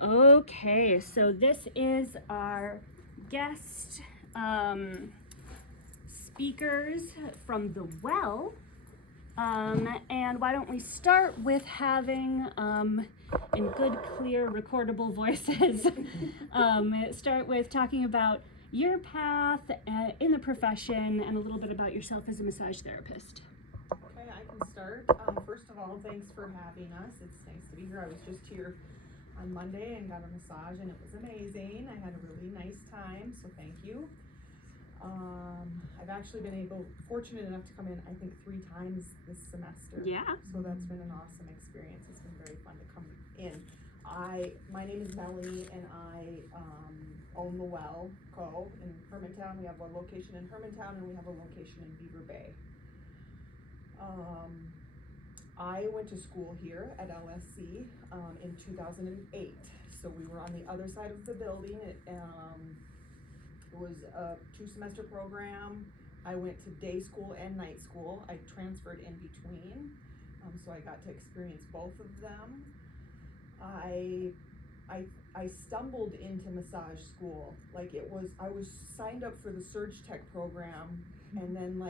Okay, so this is our guest speakers from the Well. And why don't we start with having, in good, clear, recordable voices, start with talking about your path in the profession and a little bit about yourself as a massage therapist. Okay, I can start. First of all, thanks for having us. It's nice to be here. I was just here on Monday and got a massage and it was amazing. I had a really nice time, so thank you. I've actually been fortunate enough to come in, I think 3 times this semester. Yeah. So that's been an awesome experience. It's been very fun to come in. My name is Melanie and I own the Well Co. in Hermantown. We have a location in Hermantown and we have a location in Beaver Bay. I went to school here at LSC in 2008. So we were on the other side of the building. It was a 2-semester program. I went to day school and night school. I transferred in between, so I got to experience both of them. I stumbled into massage school. I was signed up for the Surge Tech program, and then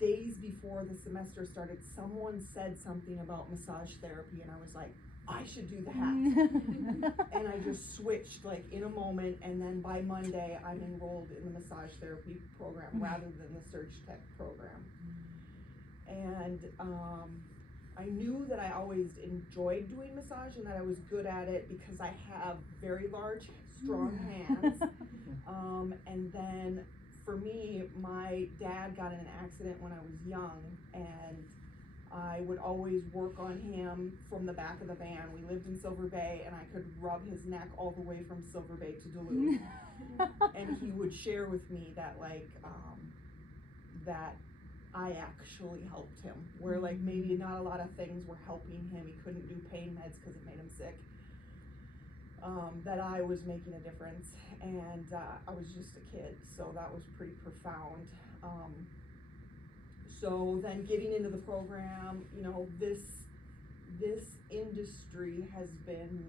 days before the semester started, someone said something about massage therapy, and I was like, I should do that. And I just switched in a moment, and then by Monday I'm enrolled in the massage therapy program rather than the Surge Tech program. And I knew that I always enjoyed doing massage and that I was good at it because I have very large, strong hands. And then for me, my dad got in an accident when I was young, and I would always work on him from the back of the van. We lived in Silver Bay, and I could rub his neck all the way from Silver Bay to Duluth. And he would share with me that that I actually helped him, where maybe not a lot of things were helping him. He couldn't do pain meds because it made him sick. That I was making a difference, and I was just a kid, so that was pretty profound. So then getting into the program, this industry has been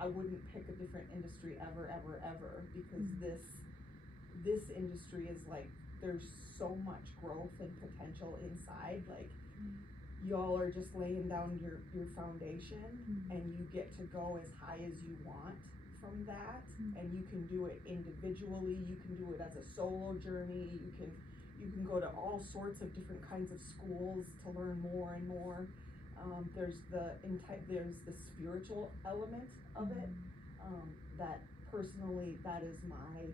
I wouldn't pick a different industry ever, because this industry is there's so much growth and potential inside. Y'all are just laying down your foundation, and you get to go as high as you want from that, and you can do it individually, you can do it as a solo journey, you can go to all sorts of different kinds of schools to learn more and more. There's the spiritual element of it, that personally, that is my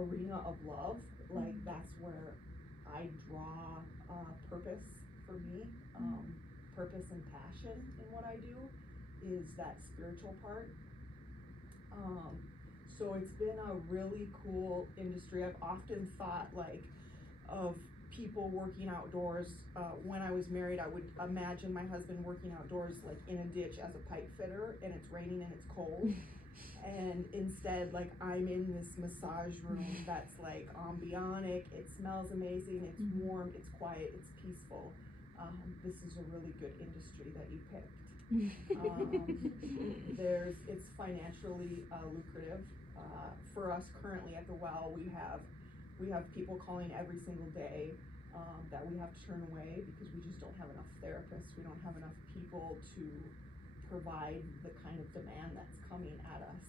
arena of love. That's where I draw purpose for me. Purpose and passion in what I do is that spiritual part. So it's been a really cool industry. I've often thought of people working outdoors. When I was married, I would imagine my husband working outdoors in a ditch as a pipe fitter, and it's raining and it's cold. And instead, I'm in this massage room that's ambionic, it smells amazing, it's warm, it's quiet, it's peaceful. This is a really good industry that you picked. It's financially lucrative. For us currently at the Well, we have people calling every single day that we have to turn away because we just don't have enough therapists. We don't have enough people to provide the kind of demand that's coming at us.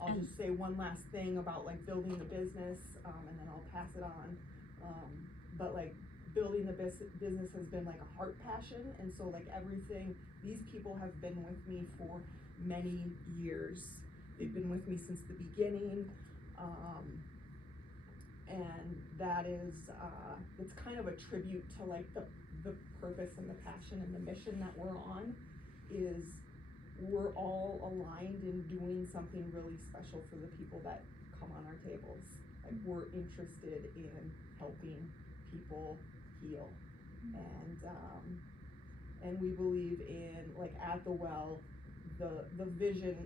I'll just say one last thing about building the business, and then I'll pass it on. But building the business has been a heart passion, and so everything, these people have been with me for many years. They've been with me since the beginning, and that is it's kind of a tribute to the purpose and the passion and the mission that we're on. Is we're all aligned in doing something really special for the people that come on our tables. We're interested in helping people heal, and we believe in at the Well, the vision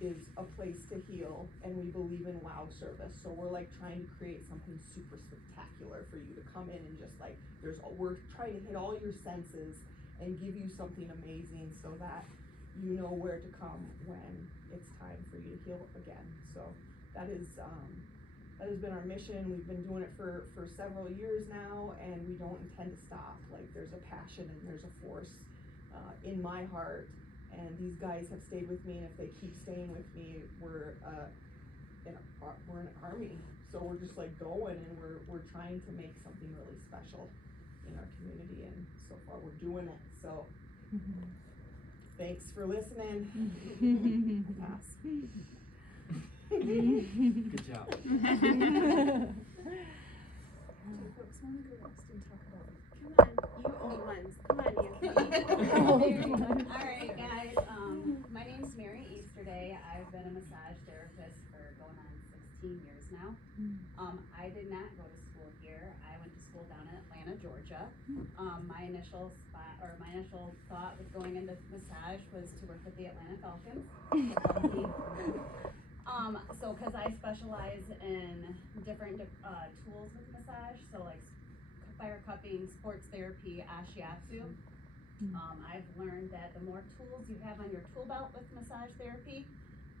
is a place to heal, and we believe in wow service. So we're trying to create something super spectacular for you to come in and just we're trying to hit all your senses and give you something amazing so that you know where to come when it's time for you to heal again. So that has been our mission. We've been doing it for several years now, and we don't intend to stop. Like, there's a passion and there's a force in my heart, and these guys have stayed with me, and if they keep staying with me, we're an army. So we're just like going, and we're trying to make something really special in our community, and so far we're doing it. So thanks for listening. Pass. Good job. Do folks want to go next and talk about it? Come on, you old ones. Come on, you. Alright guys, my name's Mary Easterday. I've been a massage therapist for going on 16 years now. I did not go to school here. I went to school down in Atlanta, Georgia. My initial thought with going into massage was to work with the Atlanta Falcons. So cause I specialize in different tools with massage, so like fire cupping, sports therapy, ashiatsu. I've learned that the more tools you have on your tool belt with massage therapy,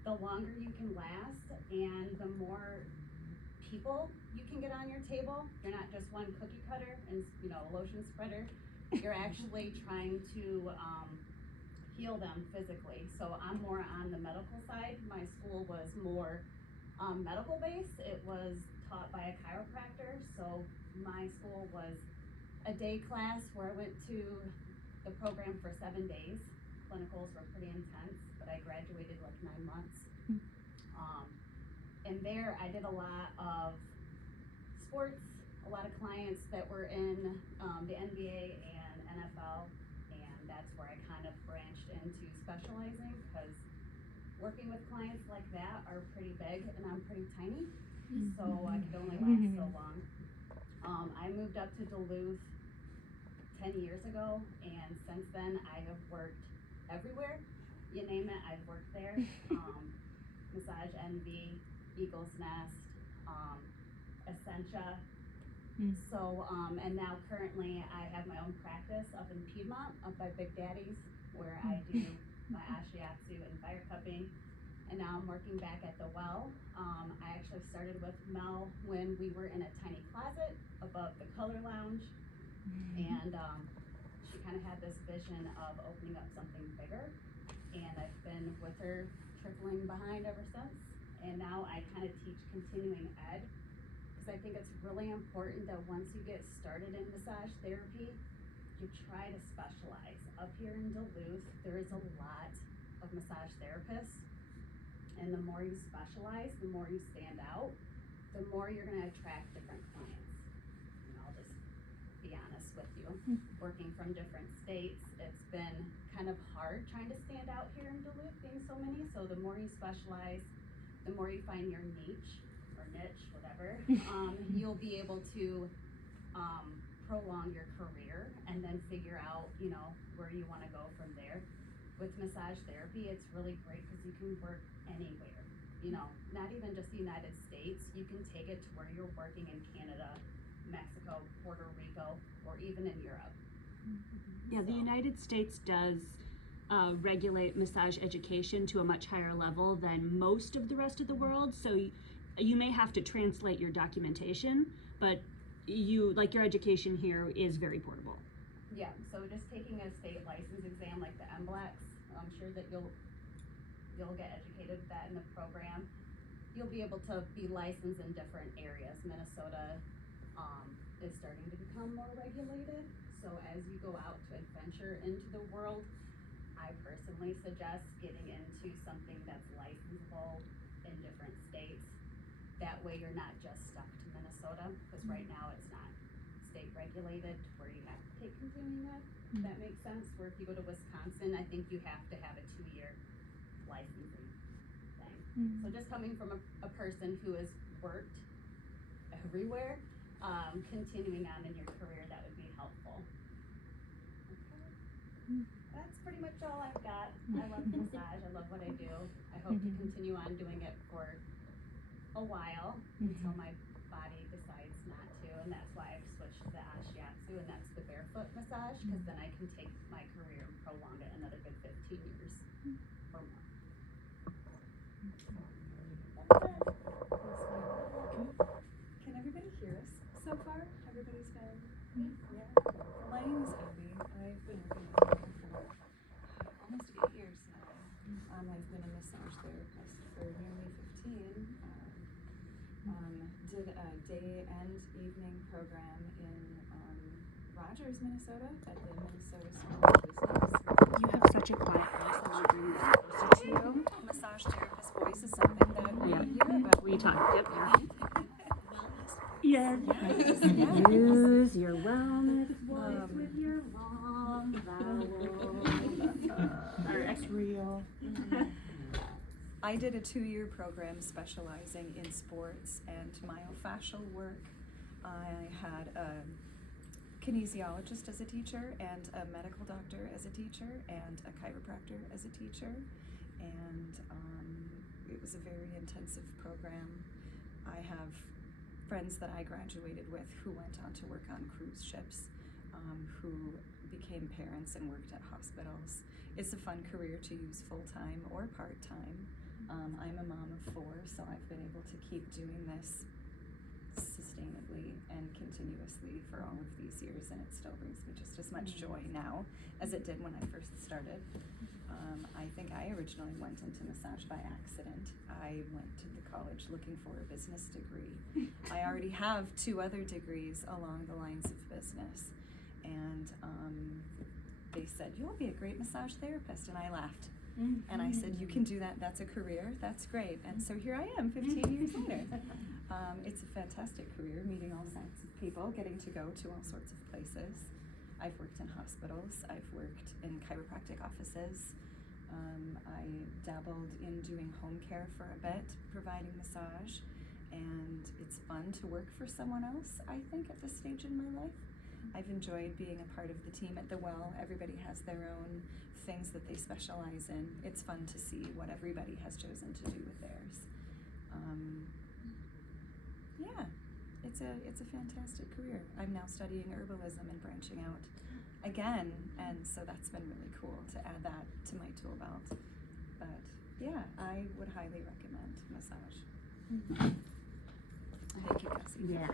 the longer you can last, and the more people you can get on your table. You're not just one cookie cutter and lotion spreader. You're actually trying to heal them physically. So I'm more on the medical side. My school was more medical based. It was taught by a chiropractor. So my school was a day class where I went to the program for 7 days. Clinicals were pretty intense, but I graduated like 9 months. And there I did a lot of sports, a lot of clients that were in the NBA and NFL, and that's where I kind of branched into specializing, because working with clients like that are pretty big and I'm pretty tiny, so I could only last so long. I moved up to Duluth 10 years ago, and since then I have worked everywhere. You name it, I've worked there. Massage Envy, Eagle's Nest, Essentia. So, and now currently I have my own practice up in Piedmont, up by Big Daddy's, where I do my ashiatsu and fire cupping. And now I'm working back at the Well. I actually started with Mel when we were in a tiny closet above the Color Lounge. And she kind of had this vision of opening up something bigger. And I've been with her, trickling behind ever since. And now I kind of teach continuing ed, because I think it's really important that once you get started in massage therapy, you try to specialize. Up here in Duluth, there is a lot of massage therapists, and the more you specialize, the more you stand out, the more you're gonna attract different clients. And I'll just be honest with you, working from different states, it's been kind of hard trying to stand out here in Duluth, being so many. So the more you specialize, the more you find your niche, or niche, whatever, you'll be able to prolong your career and then figure out, where you wanna go from there. With massage therapy, it's really great because you can work anywhere, not even just the United States. You can take it to where you're working in Canada, Mexico, Puerto Rico, or even in Europe. Yeah, the United States does regulate massage education to a much higher level than most of the rest of the world. So you may have to translate your documentation, but your education here is very portable. Yeah, so just taking a state license exam like the MBLEX, I'm sure that you'll get educated with that in the program. You'll be able to be licensed in different areas. Minnesota is starting to become more regulated. So as you go out to adventure into the world, I personally suggest getting into something that's licensable in different states. That way you're not just stuck to Minnesota, because right now it's not state regulated where you have to take continuing ed. That makes sense. Where if you go to Wisconsin, I think you have to have a 2-year licensing thing. So just coming from a person who has worked everywhere, continuing on in your career, that would be helpful. Okay. That's pretty much all I've got. I love massage. I love what I do. I hope to continue on doing it for a while until my body decides not to, and that's why I've switched to the ashiatsu, and that's the barefoot massage, because then I can take my career and prolong it another good 15 years. did a day and evening program in Rogers, Minnesota, at the Minnesota School of Business. You have such a quiet voice that you bring that closer to you. Massage therapist voice is something that we Yeah. hear about. We talk. Yep. Wellness. Yes. Yes. Use your wellness voice Um, with your long vowel. Or extra. I did a 2-year program specializing in sports and myofascial work. I had a kinesiologist as a teacher and a medical doctor as a teacher and a chiropractor as a teacher. And it was a very intensive program. I have friends that I graduated with who went on to work on cruise ships, who became parents and worked at hospitals. It's a fun career to use full-time or part-time. I'm a mom of 4, so I've been able to keep doing this sustainably and continuously for all of these years, and it still brings me just as much joy now as it did when I first started. I think I originally went into massage by accident. I went to the college looking for a business degree. I already have 2 other degrees along the lines of business, and they said, "You'll be a great massage therapist," and I laughed. And I said, "You can do that, that's a career, that's great." And so here I am 15 years later. It's a fantastic career, meeting all sorts of people, getting to go to all sorts of places. I've worked in hospitals, I've worked in chiropractic offices. I dabbled in doing home care for a bit, providing massage, and it's fun to work for someone else, I think, at this stage in my life. I've enjoyed being a part of the team at the Well. Everybody has their own things that they specialize in. It's fun to see what everybody has chosen to do with theirs. Yeah, it's a fantastic career. I'm now studying herbalism and branching out again, and so that's been really cool to add that to my tool belt. But yeah, I would highly recommend massage. Thank you, Cassie. Yeah.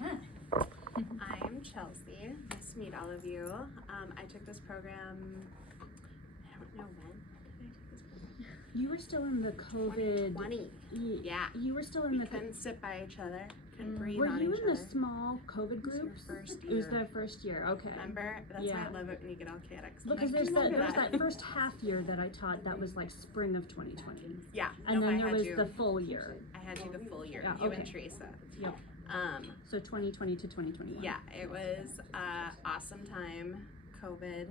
Yeah. I'm Chelsea. Nice to meet all of you. I took this program, I don't know when did I take this program? You were still in the COVID. 2020. Yeah. You were still in We the. couldn't sit by each other, couldn't breathe Were on you each in the other. small COVID It was your groups? first It was year. the first year. Okay. Remember? That's why Yeah. I love it when you get all chaotic. Because Like, there's remember there was that first half year that I taught that was like spring of 2020, Yeah. and no, then I there had was you. the full year. I had you the full year. Yeah, You and okay. Teresa. Yep. So 2020 to 2021. Yeah, it was awesome time. COVID,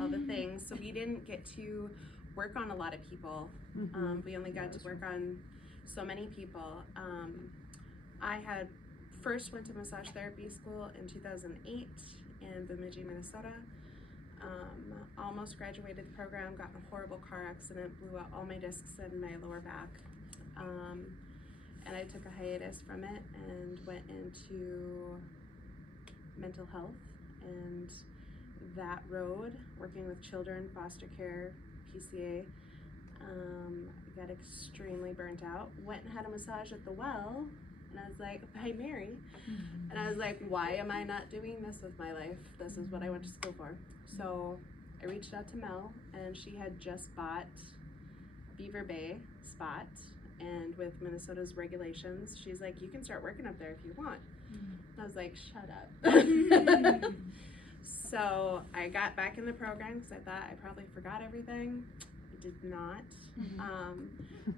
all the things. So we didn't get to work on a lot of people. Mhm. We only got to work on so many people. I had first went to massage therapy school in 2008 in Bemidji, Minnesota. Almost graduated the program, got in a horrible car accident, blew out all my discs in my lower back. And I took a hiatus from it and went into mental health and that road, working with children, foster care, PCA. Got extremely burnt out. Went and had a massage at the Well, and I was like, "Hi, Mary," and I was like, "Why am I not doing this with my life? This is what I went to school for." So I reached out to Mel, and she had just bought Beaver Bay Spot, and with Minnesota's regulations, she's like, "You can start working up there if you want." And I was like, "Shut up." So I got back in the program because I thought I probably forgot everything. I did not.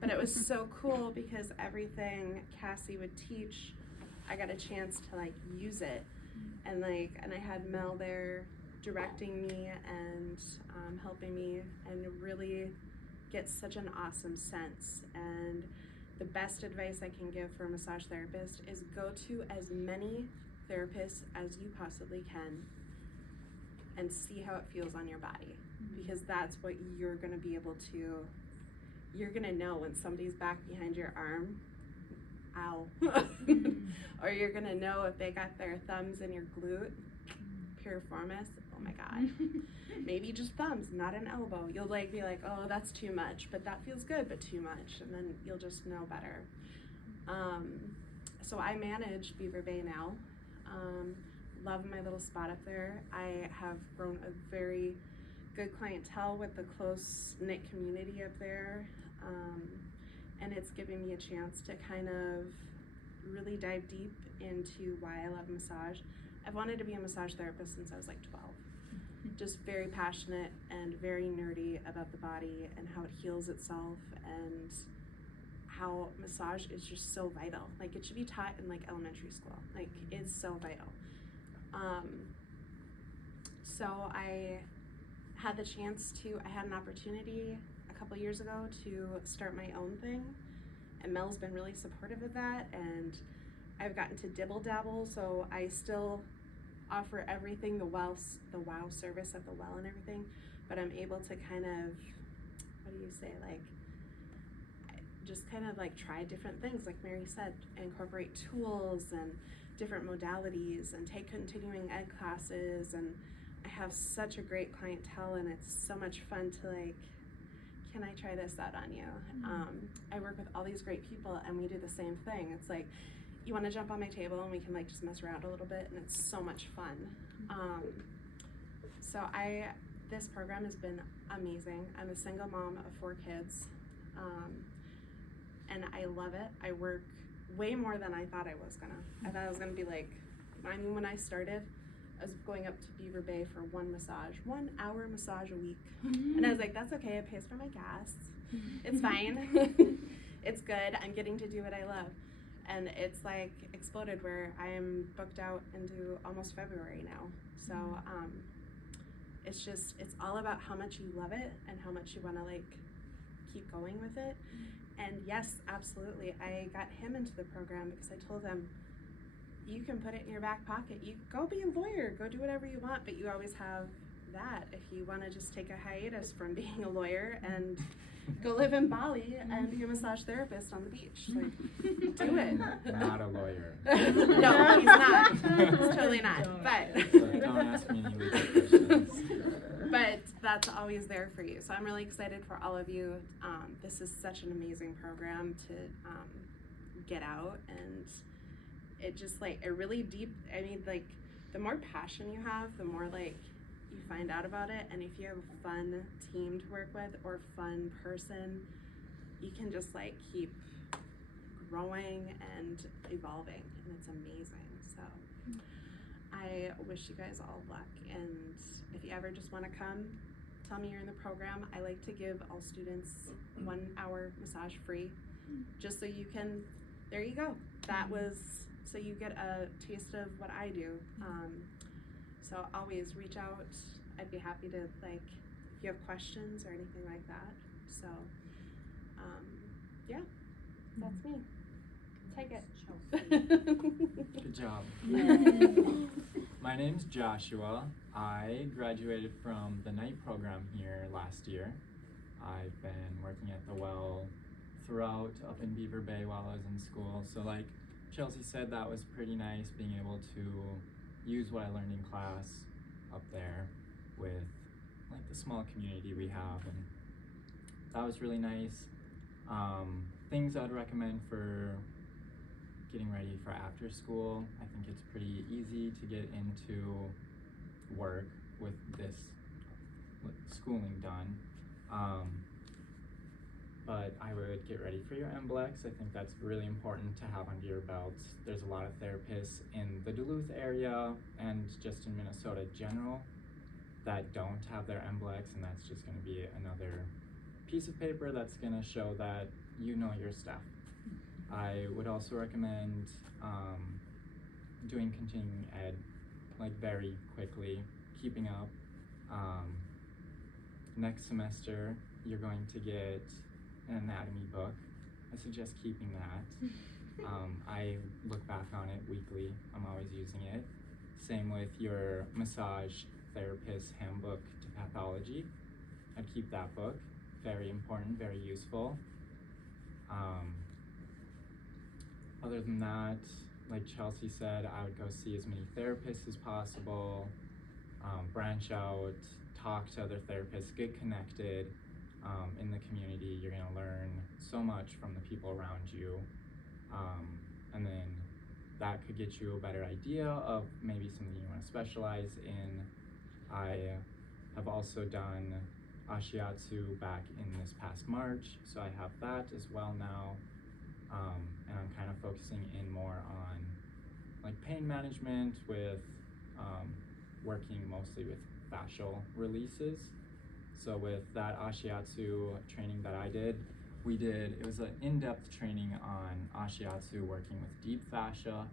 But it was so cool because everything Cassie would teach, I got a chance to like use it, and I had Mel there directing me and helping me, and really get such an awesome sense. And the best advice I can give for a massage therapist is go to as many therapists as you possibly can and see how it feels on your body, because that's what you're going to be able to, you're going to know when somebody's back behind your arm, ow, or you're going to know if they got their thumbs in your glute, piriformis, oh my god, maybe just thumbs, not an elbow. You'll like be like, "Oh, that's too much," but that feels good, but too much, and then you'll just know better. So I manage Beaver Bay now. Love my little spot up there. I have grown a very good clientele with the close-knit community up there. and it's given me a chance to kind of really dive deep into why I love massage. I've wanted to be a massage therapist since I was like 12. Just very passionate and very nerdy about the body and how it heals itself, and how massage is just so vital. Like, it should be taught in like elementary school. Like, it's so vital. So I had an opportunity a couple years ago to start my own thing, and Mel's been really supportive of that, and I've gotten to dibble dabble, so I still offer everything, the wow service of the well and everything, but I'm able to kind of, what do you say, like, just kind of like try different things, like Mary said, incorporate tools and different modalities and take continuing ed classes, and I have such a great clientele, and it's so much fun to like, can I try this out on you? I work with all these great people, and we do the same thing. It's like, you want to jump on my table and we can like just mess around a little bit, and it's so much fun. This program has been amazing. I'm a single mom of 4 kids, and I love it. I work way more than I thought I was gonna. I thought I was gonna be like, when I started, I was going up to Beaver Bay for 1 hour massage a week. And I was like, that's okay, it pays for my gas. It's fine. It's good, I'm getting to do what I love. And it's like exploded where I am booked out into almost February now. So it's all about how much you love it and how much you wanna like keep going with it. And yes, absolutely, I got him into the program because I told him, you can put it in your back pocket. You go be a lawyer, go do whatever you want, but you always have that if you want to just take a hiatus from being a lawyer and go live in Bali and be a massage therapist on the beach. Like, do it. Not a lawyer. No, he's not. He's totally not. But So don't ask me any legal questions. but that's always there for you. So I'm really excited for all of you. This is such an amazing program to get out, and it just like, it really deep, I mean, like, the more passion you have, the more like you find out about it, and if you have a fun team to work with or fun person, you can just like keep growing and evolving, and it's amazing. So I wish you guys all luck, and if you ever just want to come, tell me you're in the program. I like to give all students 1 hour massage free, just so you can, there you go. So you get a taste of what I do. So always reach out. I'd be happy to, like, if you have questions or anything like that. So, yeah, that's me. Take it. Good job. My name's Joshua. I graduated from the night program here last year. I've been working at the well throughout up in Beaver Bay while I was in school. So like Chelsea said, that was pretty nice being able to use what I learned in class up there with like the small community we have, and that was really nice. Things I'd recommend for getting ready for after school, I think it's pretty easy to get into work with this schooling done. But I would get ready for your MBLEX. I think that's really important to have under your belt. There's a lot of therapists in the Duluth area and just in Minnesota general that don't have their MBLEX, and that's just going to be another piece of paper that's going to show that you know your stuff. I would also recommend doing continuing ed like very quickly, keeping up. Next semester you're going to get an anatomy book. I suggest keeping that. I look back on it weekly. I'm always using it. Same with your massage therapist handbook to pathology. I'd keep that book. Very important, very useful. Other than that, like Chelsea said, I would go see as many therapists as possible, branch out, talk to other therapists, get connected. In the community, you're gonna learn so much from the people around you, and then that could get you a better idea of maybe something you want to specialize in. I have also done Ashiatsu back in this past March, so I have that as well now. And I'm kind of focusing in more on like pain management with working mostly with fascial releases. So with that Ashiatsu training that I did, it was an in-depth training on Ashiatsu working with deep fascia.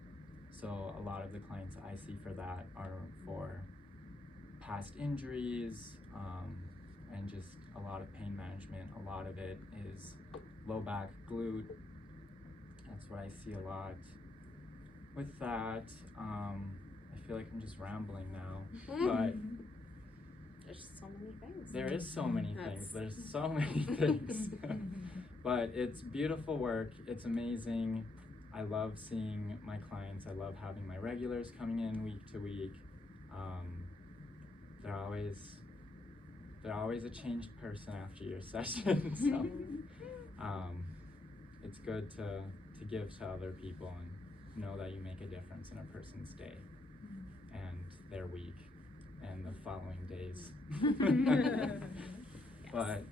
So a lot of the clients I see for that are for past injuries, and just a lot of pain management. A lot of it is low back, glute. That's what I see a lot. With that, I feel like I'm just rambling now, but There's so many things. there is so many things. That's- There's so many things. But it's beautiful work. It's amazing. I love seeing my clients. I love having my regulars coming in week to week. They're always a changed person after your session. So it's good to give to other people and know that you make a difference in a person's day and their week and the following days. But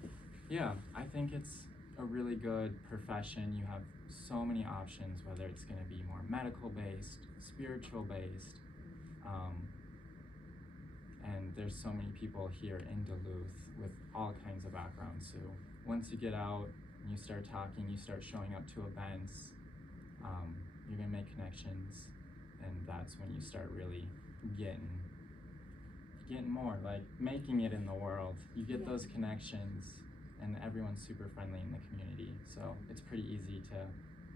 yeah, I think it's a really good profession. You have so many options, whether it's going to be more medical based, spiritual based, and there's so many people here in Duluth with all kinds of backgrounds. So once you get out and you start talking, you start showing up to events, you're gonna make connections, and that's when you start really getting more, like making it in the world. You get those connections, and everyone's super friendly in the community, so it's pretty easy to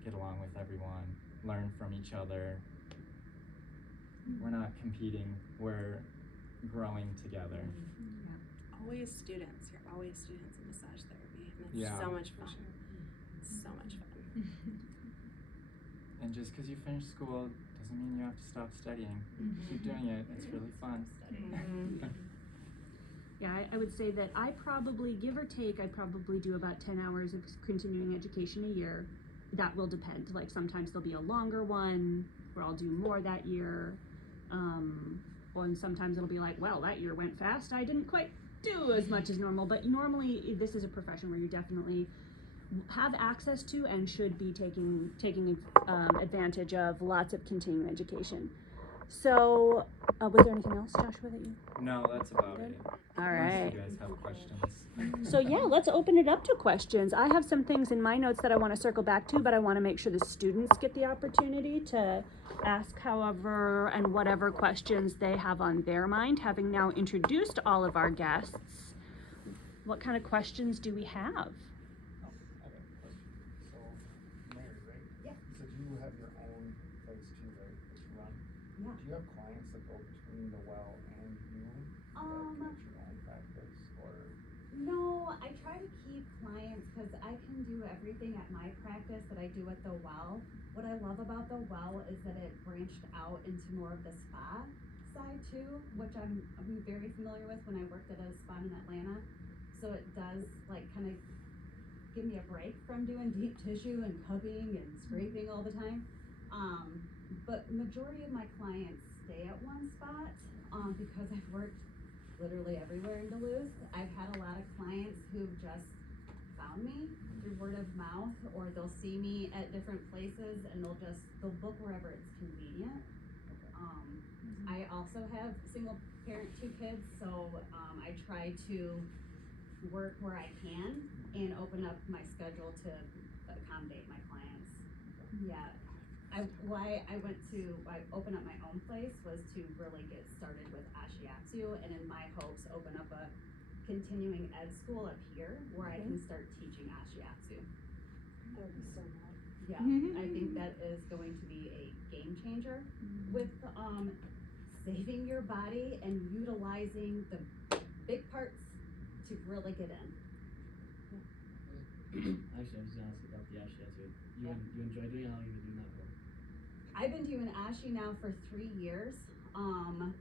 get along with everyone, learn from each other. We're not competing, we're growing together. Always students. You're always students in massage therapy. And it's Yeah, so much for fun. sure. It's so much fun. And just because you finish school doesn't mean you have to stop studying. Keep doing it, it's really fun. Yeah, I would say that I probably, give or take, I probably do about 10 hours of continuing education a year. That will depend. Like sometimes there'll be a longer one where I'll do more that year. And sometimes it'll be like, well, that year went fast. I didn't quite do as much as normal. But normally this is a profession where you definitely have access to and should be taking advantage of lots of continuing education. So, was there anything else, Joshua, that you? No, that's about it. All Unless right. you guys have questions. So yeah, let's open it up to questions. I have some things in my notes that I want to circle back to, but I want to make sure the students get the opportunity to ask however and whatever questions they have on their mind. Having now introduced all of our guests, what kind of questions do we have? I have a question. So, Mary, right? Yeah. You said you have your own place too, right, that you run? Yeah. Do you have clients that go between the well and you? That commit your own practice, or? No, I try to keep clients because I can do everything at my practice that I do at the well. What I love about the well is that it branched out into more of the spa side too, which I'm very familiar with when I worked at a spa in Atlanta. So it does like kind of give me a break from doing deep tissue and cupping and scraping all the time. But majority of my clients stay at one spot because I've worked literally everywhere in Duluth. I've had a lot of clients who've just found me through word of mouth, or they'll see me at different places and they'll book wherever it's convenient. I also have single parent 2 kids, so I try to work where I can and open up my schedule to accommodate my clients. Yeah. I opened up my own place was to really get started with Ashiatsu, and in my hopes open up a continuing ed school up here where I can start teaching Ashiatsu. That would be so nice. Yeah, I think that is going to be a game changer with saving your body and utilizing the big parts to really get in. Actually, I was just gonna ask about the Ashiatsu. You enjoy doing it? How long have you been doing that for? I've been doing Ashi now for 3 years, and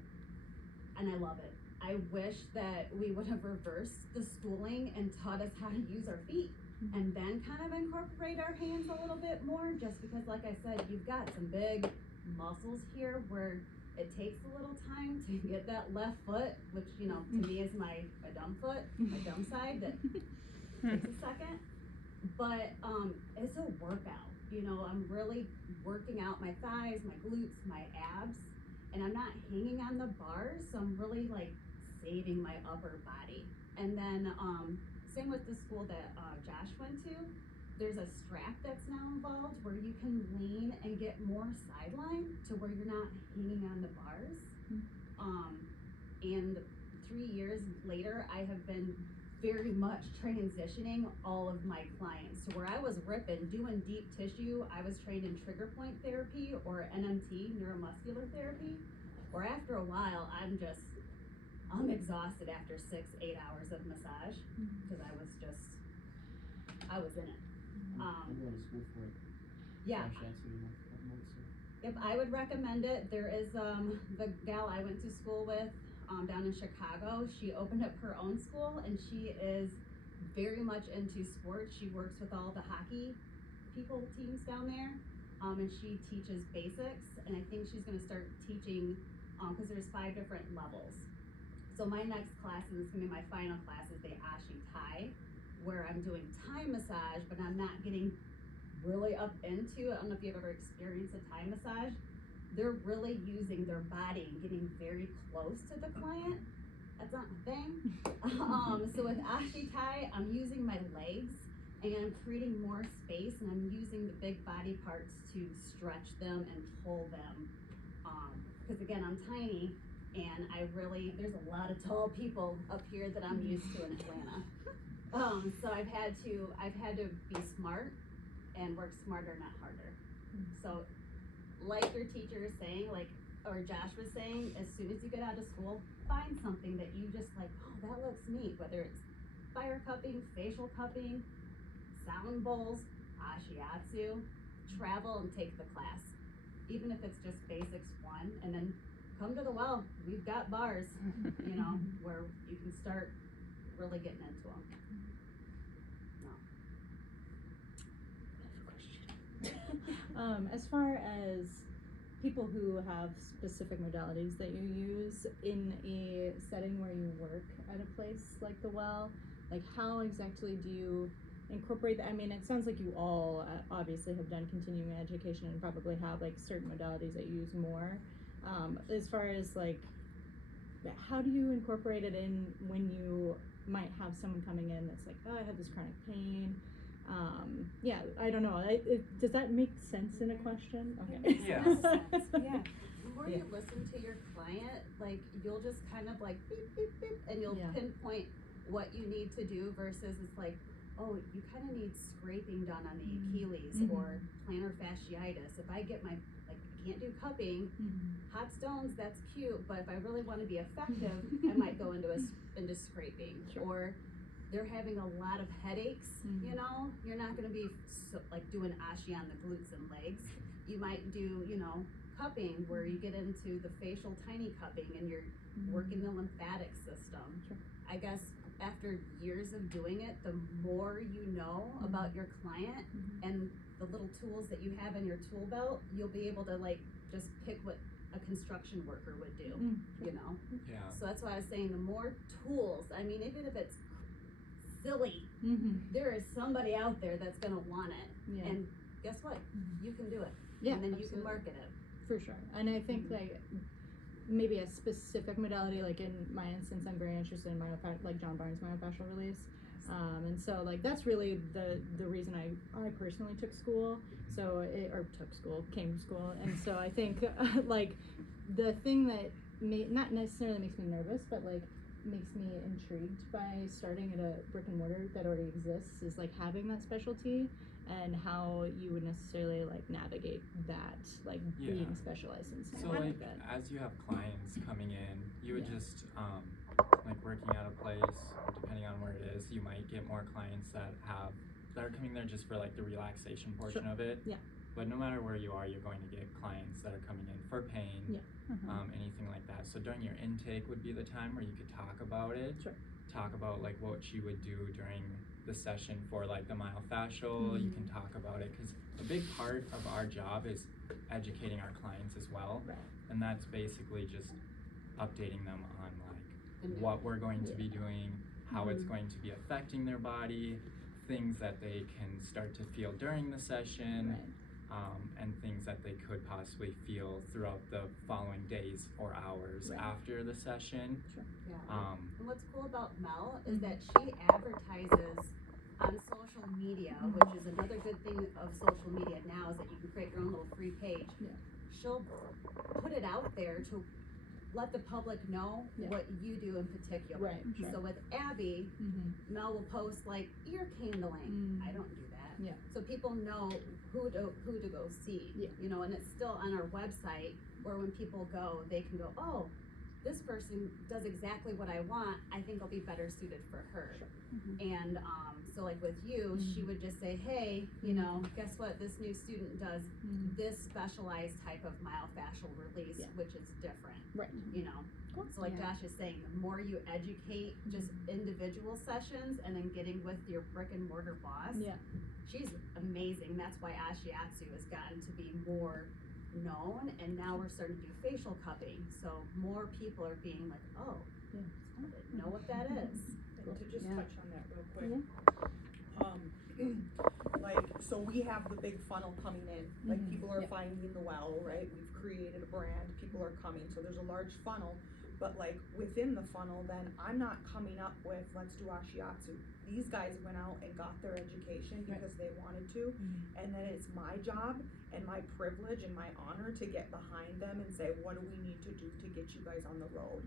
I love it. I wish that we would have reversed the schooling and taught us how to use our feet and then kind of incorporate our hands a little bit more, just because like I said, you've got some big muscles here where it takes a little time to get that left foot, which, you know, to me is my dumb foot, my dumb side, that takes a second. But, it's a workout, you know, I'm really working out my thighs, my glutes, my abs, and I'm not hanging on the bars, so I'm really like saving my upper body. And then, same with the school that, Josh went to, there's a strap that's now involved where you can lean and get more sideline to where you're not hanging on the bars. And 3 years later, I have been very much transitioning all of my clients to where I was ripping, doing deep tissue. I was trained in trigger point therapy or NMT, neuromuscular therapy, where after a while, I'm exhausted after 6-8 hours of massage because I was in it. I'm going to school for it. Yeah. Shiatsu in a couple months, so. Yep, I would recommend it. There is, the gal I went to school with, down in Chicago, she opened up her own school and she is very much into sports. She works with all the hockey teams down there, and she teaches basics, and I think she's gonna start teaching, cause there's 5 different levels. So my next class, and it's gonna be my final class, is the Ashi Thai, where I'm doing Thai massage, but I'm not getting really up into, I don't know if you've ever experienced a Thai massage. They're really using their body and getting very close to the client. That's not my thing. So with Ashi Thai, I'm using my legs and I'm creating more space, and I'm using the big body parts to stretch them and pull them. Cause again, I'm tiny, and there's a lot of tall people up here that I'm used to in Atlanta. So I've had to be smart and work smarter, not harder. So like your teacher is saying, or Josh was saying, as soon as you get out of school, find something that you just like, oh, that looks neat, whether it's fire cupping, facial cupping, sound bowls, ashiatsu, travel and take the class. Even if it's just basics 1, and then come to the well, we've got bars, you know, where you can start really getting into them. As far as people who have specific modalities that you use in a setting where you work at a place like the Well, like how exactly do you incorporate that? I mean, it sounds like you all obviously have done continuing education and probably have like certain modalities that you use more. As far as like, how do you incorporate it in when you might have someone coming in that's like, oh, I have this chronic pain. Yeah, I don't know. Does that make sense in a question? Okay. Yeah. Yeah. The more you listen to your client, like you'll just kind of like beep, beep, beep, and you'll Yeah. pinpoint what you need to do versus it's like, oh, you kind of need scraping done on the Achilles or plantar fasciitis. If I get I can't do cupping, hot stones, that's cute, but if I really want to be effective, I might go into scraping. Sure. Or they're having a lot of headaches, you know, you're not going to be doing ashi on the glutes and legs. You might do, you know, cupping where you get into the facial tiny cupping and you're working the lymphatic system. Sure. I guess after years of doing it, the more you know about your client and the little tools that you have in your tool belt, you'll be able to like just pick what a construction worker would do, you know? Yeah. So that's why I was saying the more tools, I mean, even if it's silly, there is somebody out there that's gonna want it. Yeah. And guess what? You can do it. Yeah, And then you can absolutely. market it. For sure. And I think like maybe a specific modality, like in my instance, I'm very interested in like John Barnes myofascial release. And so like that's really the reason I personally took school. So came to school. And so I think like the thing that not necessarily makes me nervous, but like makes me intrigued by starting at a brick and mortar that already exists is like having that specialty and how you would necessarily like navigate that, like being specialized in something So like like that. as you have clients coming in, you would just like working at a place, depending on where it is, you might get more clients that are coming there just for like the relaxation portion Sure. of it. Yeah. But no matter where you are, you're going to get clients that are coming in for pain, Yeah. anything like that. So during your intake would be the time where you could talk about it. Sure. Talk about like what you would do during the session for like the myofascial. You can talk about it because a big part of our job is educating our clients as well. Right. And that's basically just updating them on The new- what we're going to be doing, how it's going to be affecting their body, things that they can start to feel during the session, and things that they could possibly feel throughout the following days or hours Right. after the session. Yeah. Um, And what's cool about Mel is that she advertises on social media, which is another good thing of social media now, is that you can create your own little free page. Yeah. She'll put it out there to let the public know Yeah. what you do in particular. Right, sure. So with Abby, Mm-hmm. Mel will post like ear candling. Mm. I don't do that. Yeah. So people know who to go see. Yeah. You know, and it's still on our website where when people go, they can go, oh, this person does exactly what I want. I think I'll be better suited for her. And so like with you, she would just say, hey, you know, guess what? This new student does Mm-hmm. this specialized type of myofascial release, Yeah. which is different. Right. You know. Cool. So like Yeah. Josh is saying, the more you educate just individual sessions and then getting with your brick and mortar boss, Yeah. she's amazing. That's why Ashiatsu has gotten to be more known, and now we're starting to do facial cupping. So more people are being like, oh, Yeah. I didn't know what that is. And to just Yeah. touch on that real quick. Like, so we have the big funnel coming in, like Mhm. people are Yeah. finding the well, right? We've created a brand, people are coming, so there's a large funnel. But like within the funnel, then I'm not coming up with, let's do Ashiatsu. These guys went out and got their education Right. because they wanted to. And then it's my job and my privilege and my honor to get behind them and say, what do we need to do to get you guys on the road?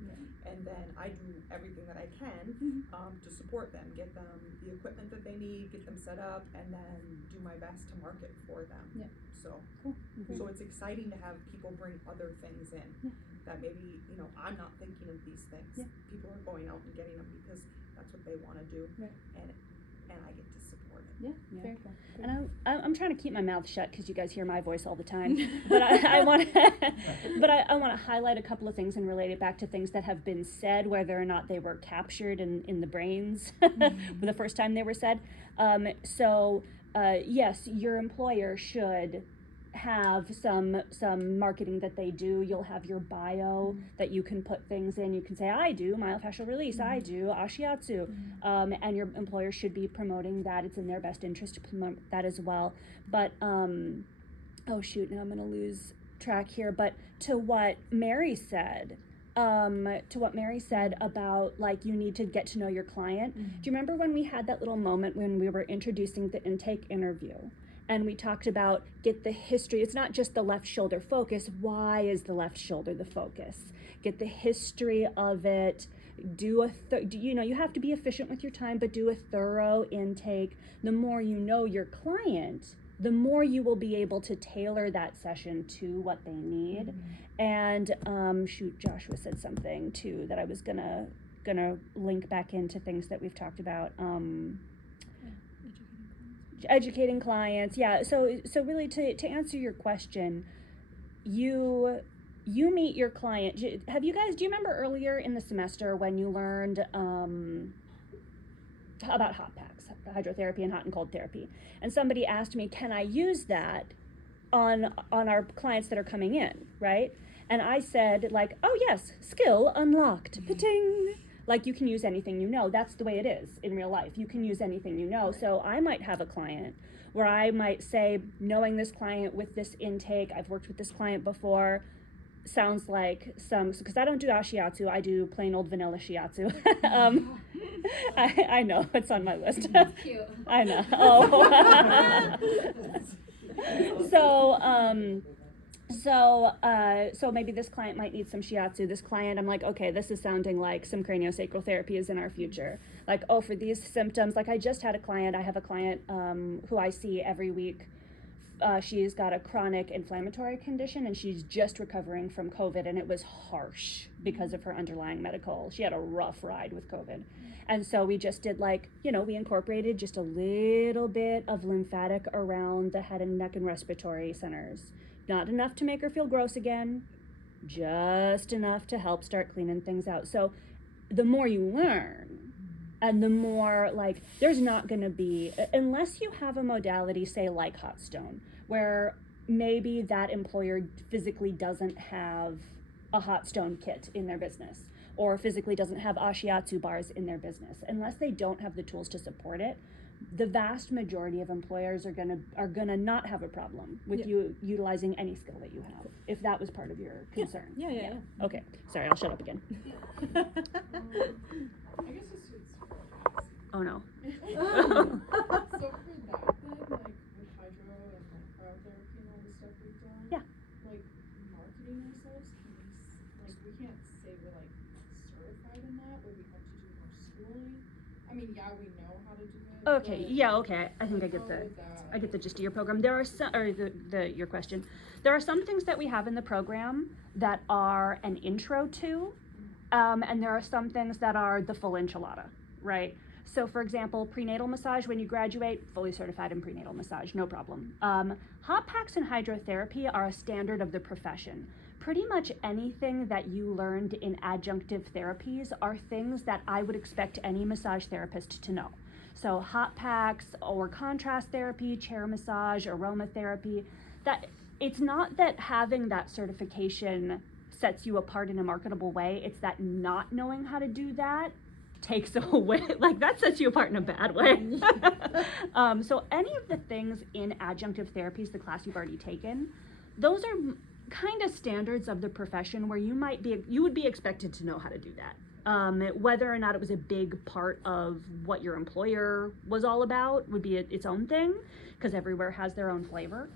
And then I do everything that I can to support them, get them the equipment that they need, get them set up, and then do my best to market for them. Yeah. So, Cool. so it's exciting to have people bring other things in Yeah. that maybe, you know, I'm not thinking of these things. Yeah. People are going out and getting them because that's what they want to do, Right. and I get to support it. Yeah. Yeah. Very cool. And I'm trying to keep my mouth shut because you guys hear my voice all the time. But I want I want to highlight a couple of things and relate it back to things that have been said, whether or not they were captured in the brains the first time they were said. Yes, your employer should have some marketing that they do. You'll have your bio that you can put things in. You can say, I do myofascial release, I do Ashiatsu, and your employer should be promoting that. It's in their best interest to promote that as well. But oh shoot, now I'm gonna lose track here. But to what Mary said about like you need to get to know your client. Do you remember when we had that little moment when we were introducing the intake interview? And we talked about get the history. It's not just the left shoulder focus. Why is the left shoulder the focus? Get the history of it. You have to be efficient with your time, but do a thorough intake. The more you know your client, the more you will be able to tailor that session to what they need. And Joshua said something too that I was gonna link back into things that we've talked about. Educating clients, yeah. So really, to answer your question, you meet your client. Do you remember earlier in the semester when you learned about hot packs, hydrotherapy and hot and cold therapy? And somebody asked me, can I use that on our clients that are coming in, right? And I said, like, oh yes, skill unlocked, pa-ting. Like you can use anything you know. That's the way it is in real life. You can use anything you know. So I might have a client where I might say, knowing this client with this intake, I've worked with this client before, sounds like because I don't do Ashiatsu, I do plain old vanilla Shiatsu. I know, it's on my list. Cute. I know. Oh. So maybe this client might need some shiatsu. This client, I'm like, okay, this is sounding like some craniosacral therapy is in our future. Like, oh, for these symptoms, like I have a client who I see every week. She's got a chronic inflammatory condition and she's just recovering from COVID, and it was harsh because of her underlying medical. She had a rough ride with COVID. And so we just did we incorporated just a little bit of lymphatic around the head and neck and respiratory centers. Not enough to make her feel gross again, just enough to help start cleaning things out. So the more you learn, and the more there's not going to be, unless you have a modality, say like hot stone, where maybe that employer physically doesn't have a hot stone kit in their business, or physically doesn't have ashiatsu bars in their business. Unless they don't have the tools to support it, the vast majority of employers are gonna not have a problem with Yeah. you utilizing any skill that you have, if that was part of your concern. Yeah. Okay, sorry, I'll shut up again. I guess it's Oh no. so for that then, like with hydro and like cryotherapy and all the stuff we've done, Yeah. like marketing ourselves, we can't say we're like certified in that, but we have to do more schooling. I mean, yeah, we know how to do it. Okay, but yeah, okay, I think I get how the, would that- I get the gist of your program. There are some, or your question. There are some things that we have in the program that are an intro to, and there are some things that are the full enchilada, right? So for example, prenatal massage, when you graduate, fully certified in prenatal massage, no problem. Hot packs and hydrotherapy are a standard of the profession. Pretty much anything that you learned in adjunctive therapies are things that I would expect any massage therapist to know. So hot packs or contrast therapy, chair massage, aromatherapy, that it's not that having that certification sets you apart in a marketable way, it's that not knowing how to do that takes away, like that sets you apart in a bad way. So any of the things in adjunctive therapies, the class you've already taken, those are kind of standards of the profession where you would be expected to know how to do that. Whether or not it was a big part of what your employer was all about would be its own thing, because everywhere has their own flavor.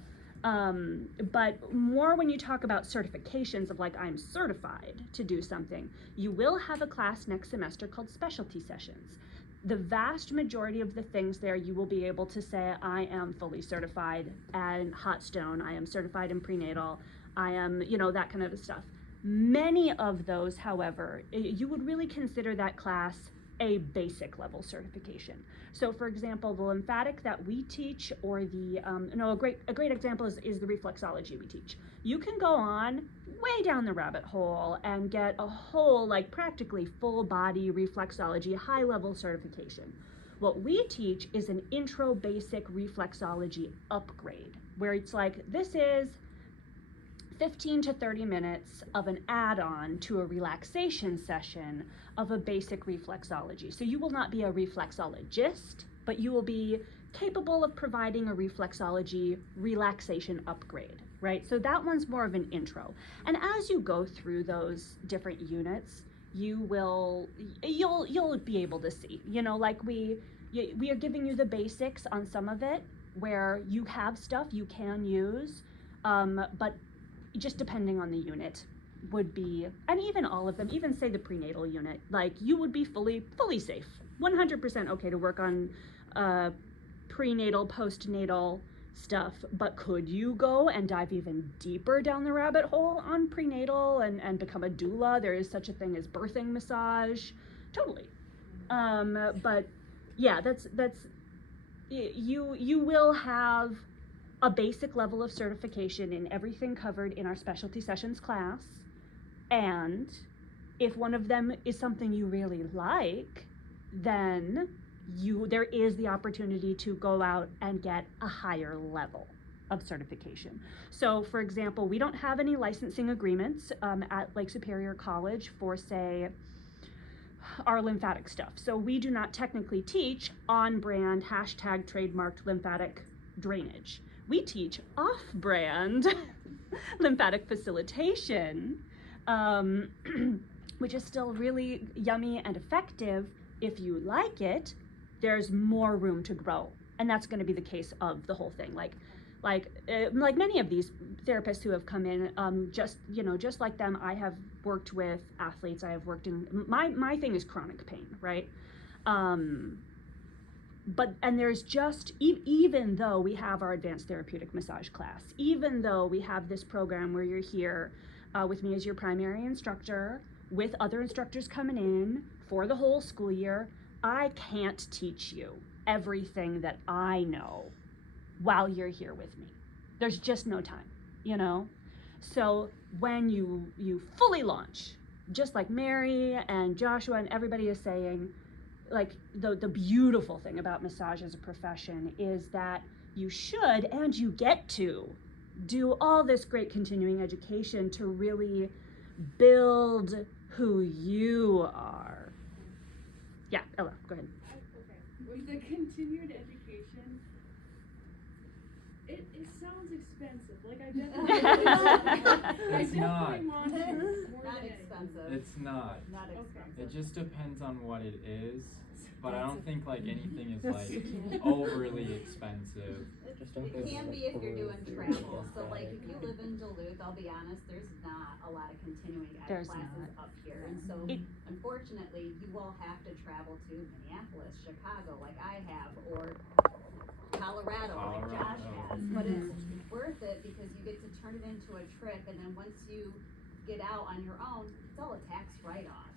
But more when you talk about certifications of like, I'm certified to do something, you will have a class next semester called specialty sessions. The vast majority of the things there, you will be able to say, I am fully certified in hot stone, I am certified in prenatal, I am, that kind of stuff. Many of those, however, you would really consider that class a basic level certification. So for example, the lymphatic that we teach, or a great example is the reflexology we teach. You can go on way down the rabbit hole and get a whole, like practically full body reflexology high level certification. What we teach is an intro basic reflexology upgrade, where it's like, this is 15 to 30 minutes of an add-on to a relaxation session of a basic reflexology. So you will not be a reflexologist, but you will be capable of providing a reflexology relaxation upgrade, right? So that one's more of an intro. And as you go through those different units, you'll be able to see, like we are giving you the basics on some of it, where you have stuff you can use, but just depending on the unit would be, and even all of them, even say the prenatal unit, like you would be fully safe, 100% okay to work on prenatal, postnatal stuff, but could you go and dive even deeper down the rabbit hole on prenatal and become a doula? There is such a thing as birthing massage, totally. But yeah, that's you will have a basic level of certification in everything covered in our specialty sessions class, and if one of them is something you really like, then there is the opportunity to go out and get a higher level of certification. So for example, we don't have any licensing agreements at Lake Superior College for, say, our lymphatic stuff. So we do not technically teach on-brand hashtag trademarked lymphatic drainage. We teach off-brand lymphatic facilitation, which is still really yummy and effective. If you like it, there's more room to grow. And that's going to be the case of the whole thing. Like many of these therapists who have come in, just like them, I have worked with athletes. I have worked in, my thing is chronic pain, right? And there's just, even though we have our advanced therapeutic massage class, even though we have this program where you're here with me as your primary instructor, with other instructors coming in for the whole school year, I can't teach you everything that I know while you're here with me. There's just no time, So when you fully launch, just like Mary and Joshua and everybody is saying, like the beautiful thing about massage as a profession is that you should and you get to do all this great continuing education to really build who you are. Yeah, Ella, go ahead. Okay, with the continued education, it sounds expensive, like I definitely, It's not. want to more Not than expensive. It's not. Not Okay. expensive. It just depends on what it is, but I don't think like anything is like overly expensive. It can be if you're doing travel. So like if you live in Duluth, I'll be honest, there's not a lot of continuing ed There's classes not. up here. And so unfortunately, you will have to travel to Minneapolis, Chicago like I have, or Colorado like Josh has. But it's worth it because you get to turn it into a trip, and then once you get out on your own, it's all a tax write-off.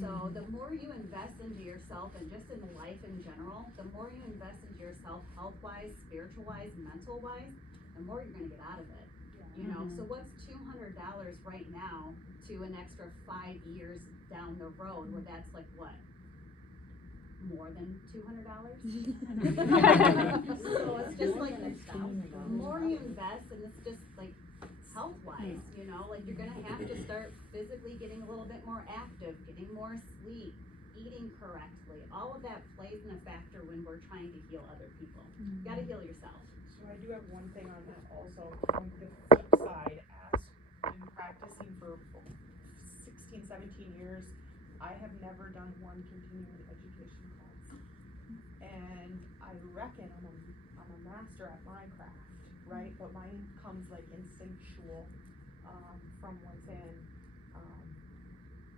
So the more you invest into yourself and just in life in general, the more you invest into yourself health-wise, spiritual-wise, mental-wise, the more you're gonna get out of it. You know, so what's $200 right now to an extra 5 years down the road, where that's like what? More than $200? So it's just like, the more you invest, and it's just like health-wise, you know, like you're gonna have to start physically getting a little bit more active, getting more sleep, eating correctly. All of that plays in a factor when we're trying to heal other people. You gotta heal yourself. So I do have one thing on that also, from the flip side, as been practicing for 16, 17 years, I have never done one continuing education class. And I reckon I'm a master at my craft, right? But mine comes like instinctual, from within.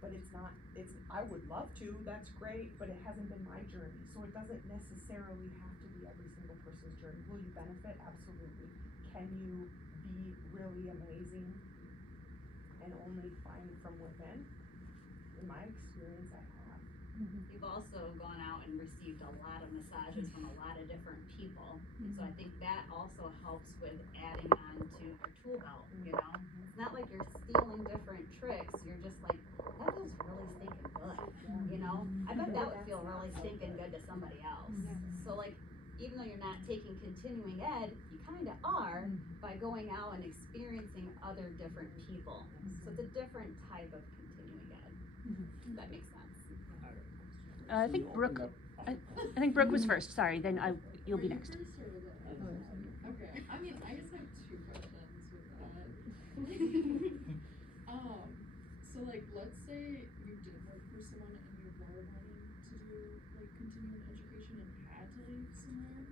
But I would love to, that's great, but it hasn't been my journey. So it doesn't necessarily have to be every single person's journey. Will you benefit? Absolutely. Can you be really amazing and only find from within? In my experience, I have. You've also gone out and received a lot of massages from a lot of different people. So I think that also helps with adding on to your tool belt, you know? It's not like you're stealing different tricks, you're just like, that feels really stinking good, you know? I bet that would feel really stinking good to somebody else. So like, even though you're not taking continuing ed, you kinda are by going out and experiencing other different people. So it's a different type of continuing ed. If that makes sense. I think Brooke, I think Brooke was first, sorry, then you'll be next. Okay, I mean, I just have two questions with that. So like, let's say you did work for someone and you were wanting to do like continuing education and had to leave somewhere.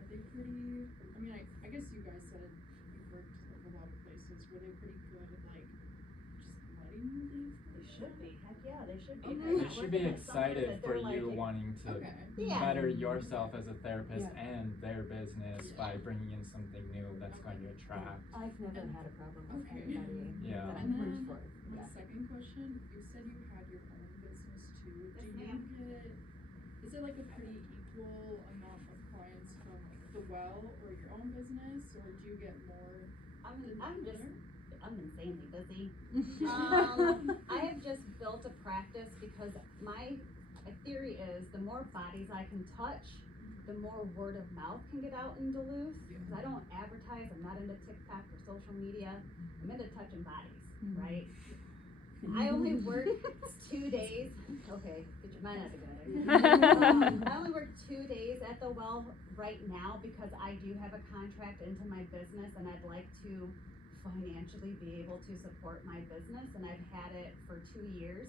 Are they pretty, I mean, I guess you guys said you've worked like a lot of places. Were they pretty good at like just letting you leave? They should be, heck yeah, they should be. Okay. They're They not should be working at somewhere excited that for they're you like- wanting to Okay. Yeah. better yourself as a therapist and their business by bringing in something new that's going to attract. I've never had a problem with Okay. anybody Yeah. that And I've worked then for. my Yeah. second question, you said you had your own business too. Yes, Do you ma'am. get, is it like a pretty equal amount of clients from the well or your own business, or do you get more I'm than just, other? I'm insanely busy. I have just built a practice because my theory is the more bodies I can touch, the more word of mouth can get out in Duluth. Because I don't advertise, I'm not into TikTok or social media. I'm into touching bodies, right? I only work 2 days. Okay, get your mind out together. I only work 2 days at the well right now because I do have a contract into my business and I'd like to financially be able to support my business, and I've had it for 2 years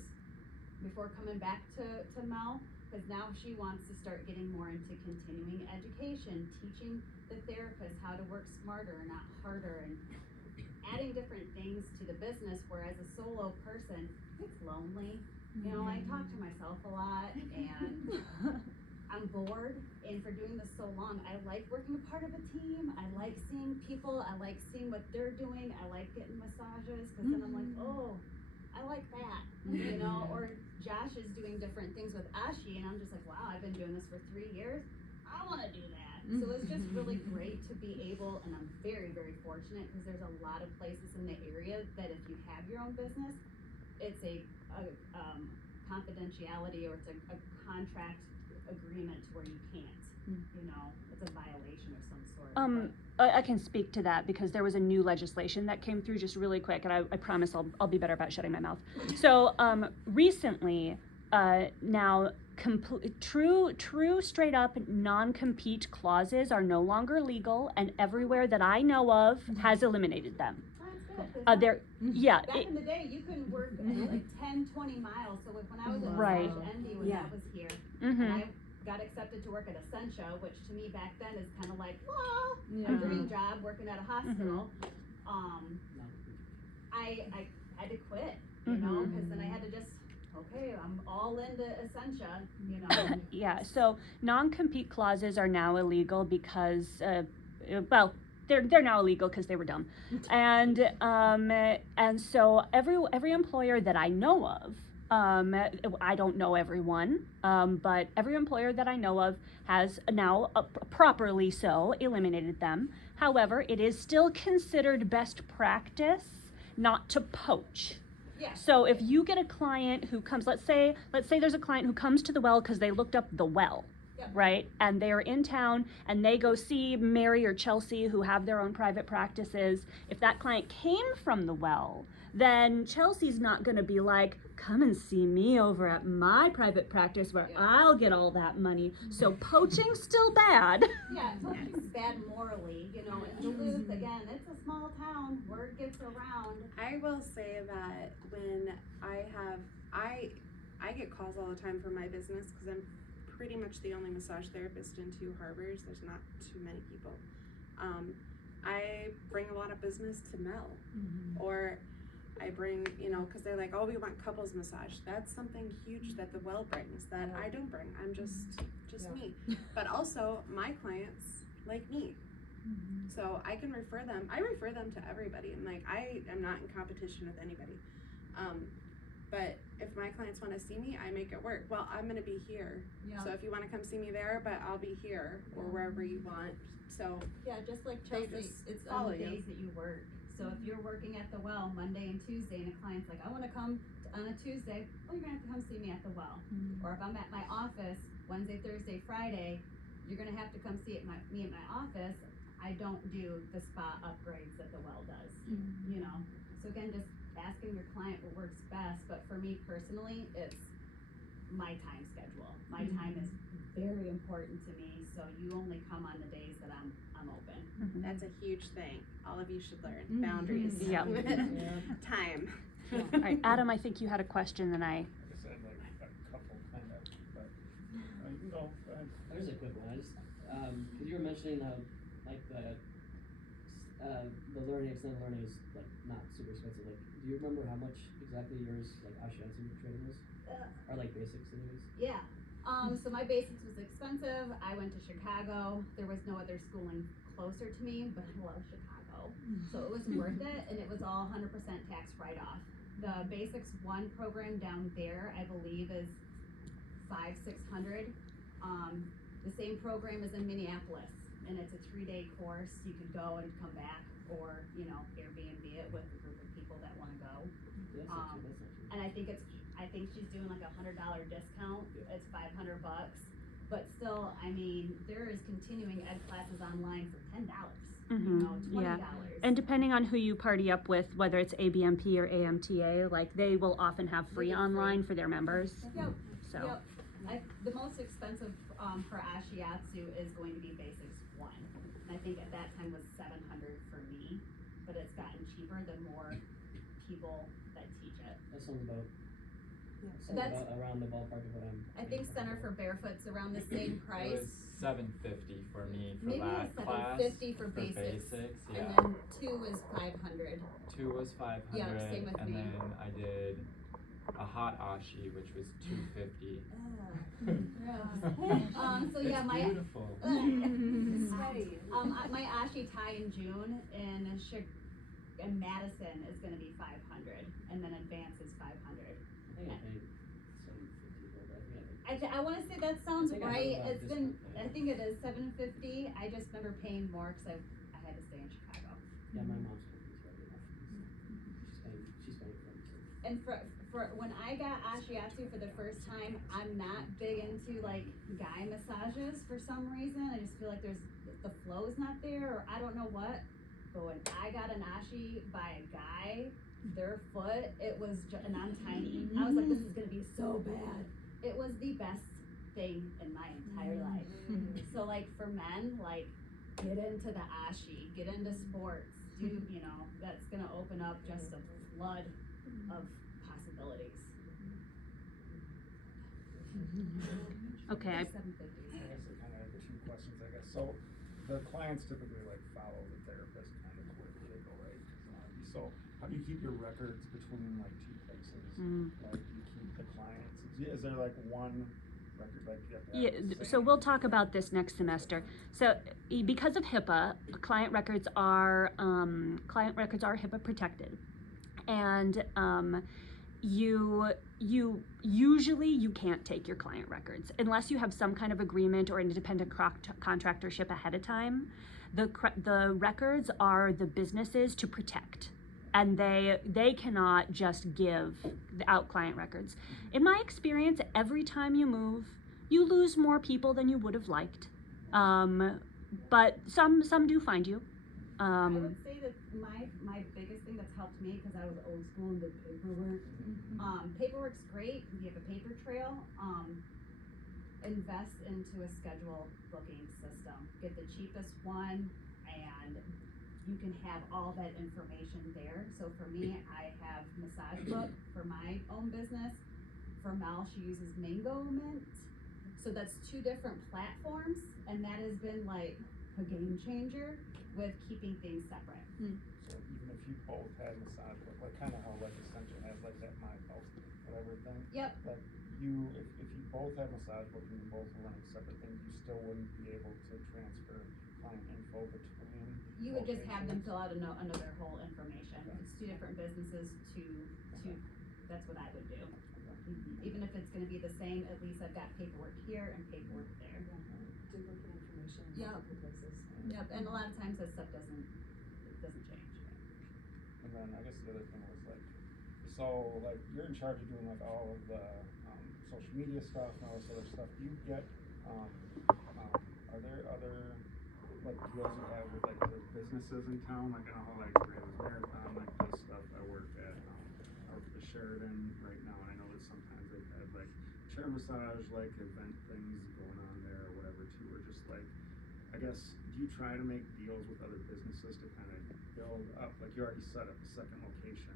before coming back to Mel, because now she wants to start getting more into continuing education, teaching the therapists how to work smarter, not harder, and adding different things to the business, where as a solo person, it's lonely. You know, I talk to myself a lot, and I'm bored, and for doing this so long, I like working a part of a team. I like seeing people. I like seeing what they're doing. I like getting massages, because then I'm like, oh, I like that, you know? Or Josh is doing different things with Ashi, and I'm just like, wow, I've been doing this for 3 years. I want to do that. So it's just really great to be able, and I'm very, very fortunate, because there's a lot of places in the area that if you have your own business, it's a confidentiality, or it's a contract agreement where you can't. you know, it's a violation of some sort. I can speak to that because there was a new legislation that came through just really quick, and I promise I'll be better about shutting my mouth. So recently, now true straight up non-compete clauses are no longer legal, and everywhere that I know of has eliminated them. That's good. 'Cause They're yeah. back in the day, you couldn't work like 10, 20 miles. So like when I was at Right. Endy, when that was here, Mm-hmm. and I got accepted to work at Essentia, which to me back then is kind of like, well, Yeah. a dream job working at a hospital. Not- I had to quit, you know, because then I had to just, okay, I'm all into Essentia, you know. Yeah, so non-compete clauses are now illegal because, well, they're now illegal because they were dumb, and so every employer that I know of, I don't know everyone, but every employer that I know of has now properly so eliminated them. However, it is still considered best practice not to poach. Yeah. So if you get a client who comes, let's say there's a client who comes to the well because they looked up the well, Yep. right? And they're in town and they go see Mary or Chelsea who have their own private practices. If that client came from the well, then Chelsea's not going to be like, come and see me over at my private practice where I'll get all that money. So poaching's still bad. Yeah, poaching's bad morally, you know. In Duluth, again, it's a small town. Word gets around. I will say that when I get calls all the time for my business because I'm pretty much the only massage therapist in 2 harbors. There's not too many people. I bring a lot of business to Mel, or I bring, you know, because they're like, oh, we want couples massage. That's something huge that the well brings that I don't bring. I'm just me. But also, my clients like me. So I can refer them. I refer them to everybody. And like, I am not in competition with anybody. But if my clients want to see me, I make it work. Well, I'm going to be here. Yeah. So if you want to come see me there, but I'll be here or wherever you want. So Yeah, just like They Chelsea, just it's follow on the you. days that you work. So if you're working at the well Monday and Tuesday and a client's like, I want to come on a Tuesday, well, you're going to have to come see me at the well. Or if I'm at my office Wednesday, Thursday, Friday, you're going to have to come see me at my office. I don't do the spa upgrades that the well does, you know. So again, just asking your client what works best. But for me personally, it's my time schedule. My time is very important to me. So you only come on the days that I'm open. that's a huge thing. All of you should learn boundaries. Yeah. Time. All right, Adam, I think you had a question and I. I guess I'd like a couple kind of, but, you know, There's a quick one. I just, cause you were mentioning, like the learning, extended learning is like not super expensive. Like, do you remember how much exactly yours, like Ashiatsu training was? Or like basics anyways? Yeah. So my basics was expensive. I went to Chicago. There was no other schooling closer to me, but I love Chicago. So it was worth it, and it was all 100% tax write-off. The Basics 1 program down there, I believe, is $500-600. The same program is in Minneapolis, and it's a 3-day course. You could go and come back, or, you know, Airbnb it with a group of people that want to go. That's not too, that's not too. And I think she's doing like $100 discount. Yeah. It's $500, but still, I mean, there is continuing ed classes online for $10. You know, $20. Yeah. And depending on who you party up with, whether it's ABMP or AMTA, like they will often have free get online for their members. Yep. So. Yep. The most expensive for Ashiatsu is going to be Basics 1, and I think at that time was $700 for me, but it's gotten cheaper the more people that teach it. That sounds about, That's- about around the ballpark of what I'm. I think Center for Barefoot's around the same It price. was $750 for me for Maybe that it's class. $750 for basics, yeah. and then 2 is $500. 2 was 500, Yeah, same with and me. then I did a hot ashi, which was $250. So yeah, It's my beautiful. sweaty. my Ashi Thai in June in Madison is going to be $500, and then Advance is $500. I think I paid $750 for that. Yeah. I want to say that sounds I think I heard right. about It's this been, one, yeah. I think it is $750. I just remember paying more because I had to stay in Chicago. Yeah, my mom's company's right enough. She's paying for it. So. And for for when I got Ashiatsu for the first time, I'm not big into like guy massages for some reason. I just feel like the flow's not there, or I don't know what. But when I got an Ashi by a guy, their foot, it was and I'm tiny. I was like, this is gonna be so bad. It was the best thing in my entire life. So like for men, like get into the Ashi, get into sports, do that's gonna open up just a flood of possibilities. Okay, I guess I kind of have the two questions, I guess. So the clients typically like follow the therapist kind of where they go, right? So how do you keep your records between like two places? Like you keep the clients, is there like one record like you have to have the so same- we'll talk about this next semester. So because of HIPAA, client records are HIPAA protected, and you usually you can't take your client records unless you have some kind of agreement or independent contractorship ahead of time. The records are the businesses to protect, and they cannot just give out client records. In my experience, every time you move, you lose more people than you would have liked, but some do find you. I would say that my biggest thing that's helped me, because I was old school and did paperwork. Paperwork's great. You have a paper trail. Invest into a schedule booking system. Get the cheapest one, and you can have all that information there. So for me, I have Massage Book for my own business. For Mel, she uses Mango Mint. So that's two different platforms, and that has been like a game changer with keeping things separate. So even if you both had massage work, like kind of how like Essential has like that My Health, whatever thing. Yep. Like if you both have massage work and you both were running separate things, you still wouldn't be able to transfer client info between. You would just have them locations? fill out another whole information. It's two different businesses that's what I would do. Even if it's gonna be the same, at least I've got paperwork here and paperwork there. Duplicate information in Yep. multiple places. Yep, and a lot of times that stuff doesn't change. And then I guess the other thing was like, so like you're in charge of doing like all of the social media stuff and all this other stuff. Do you get are there other like deals you have with like other businesses in town? Like I know how like Ray's Marathon, like this stuff. I work at the Sheridan right now, and I know that sometimes they've had like chair massage like event things going on there or whatever too, or just like I guess do you try to make deals with other businesses to kind of build up, like you already set up a second location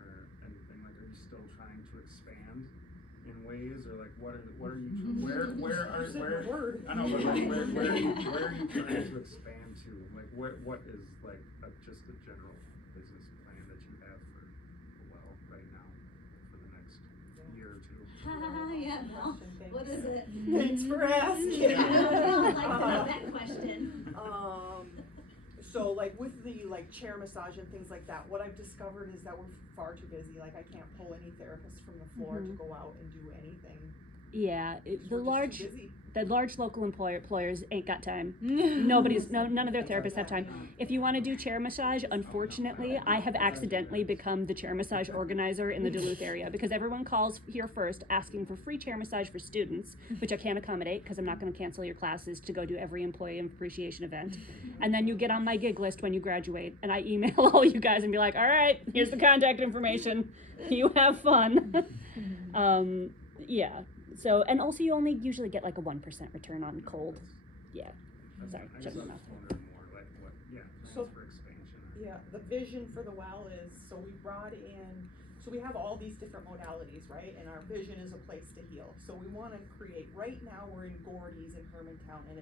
or anything, like are you still trying to expand in ways, or like what are you I know, but like where are you trying to expand to, like what is like just a general business plan that you have for the well right now for the next year or two? Yeah, well, what is it? Thanks for asking. I would like to know that question. So like with the like chair massage and things like that, what I've discovered is that we're far too busy. Like I can't pull any therapists from the floor to go out and do anything. Yeah, We're just too busy. the large local employers ain't got time. None of their therapists have time. If you want to do chair massage, unfortunately, I have accidentally become the chair massage organizer in the Duluth area because everyone calls here first asking for free chair massage for students, which I can't accommodate because I'm not going to cancel your classes to go do every employee appreciation event. And then you get on my gig list when you graduate, and I email all you guys and be like, all right, here's the contact information. You have fun. Yeah. So, and also you only usually get like a 1% return on cold. Yeah. Sorry, I guess shut I my was mouth. wondering more like what, So- plans for expansion. Yeah, the vision for the well is, so we have all these different modalities, right? And our vision is a place to heal. So we wanna create, right now we're in Gordy's in Hermantown, and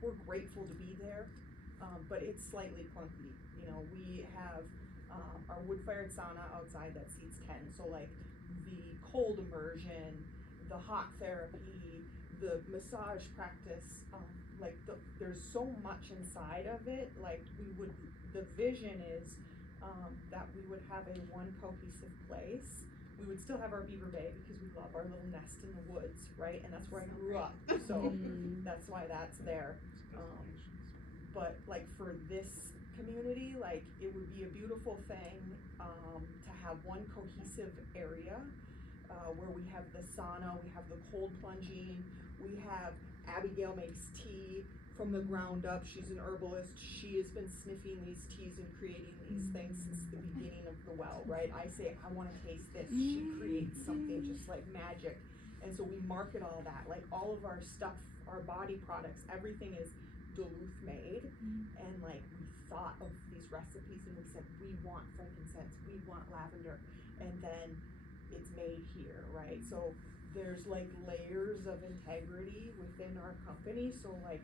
we're grateful to be there, but it's slightly clunky. You know, we have, our wood-fired sauna outside that seats 10, so like the cold immersion, the hot therapy, the massage practice, there's so much inside of it. Like the vision is that we would have a one cohesive place. We would still have our Beaver Bay because we love our little nest in the woods, right? And that's where I grew up, so that's why that's there. But like for this community, like, it would be a beautiful thing, to have one cohesive area, where we have the sauna, we have the cold plunging, we have Abigail makes tea from the ground up. She's an herbalist. She has been sniffing these teas and creating these things since the beginning of the well, right? I say, I wanna taste this. She creates something just like magic. And so we market all that, like all of our stuff, our body products, everything is Duluth made. And like, we thought of these recipes and we said, we want frankincense, we want lavender, and then it's made here, right? So there's like layers of integrity within our company, so like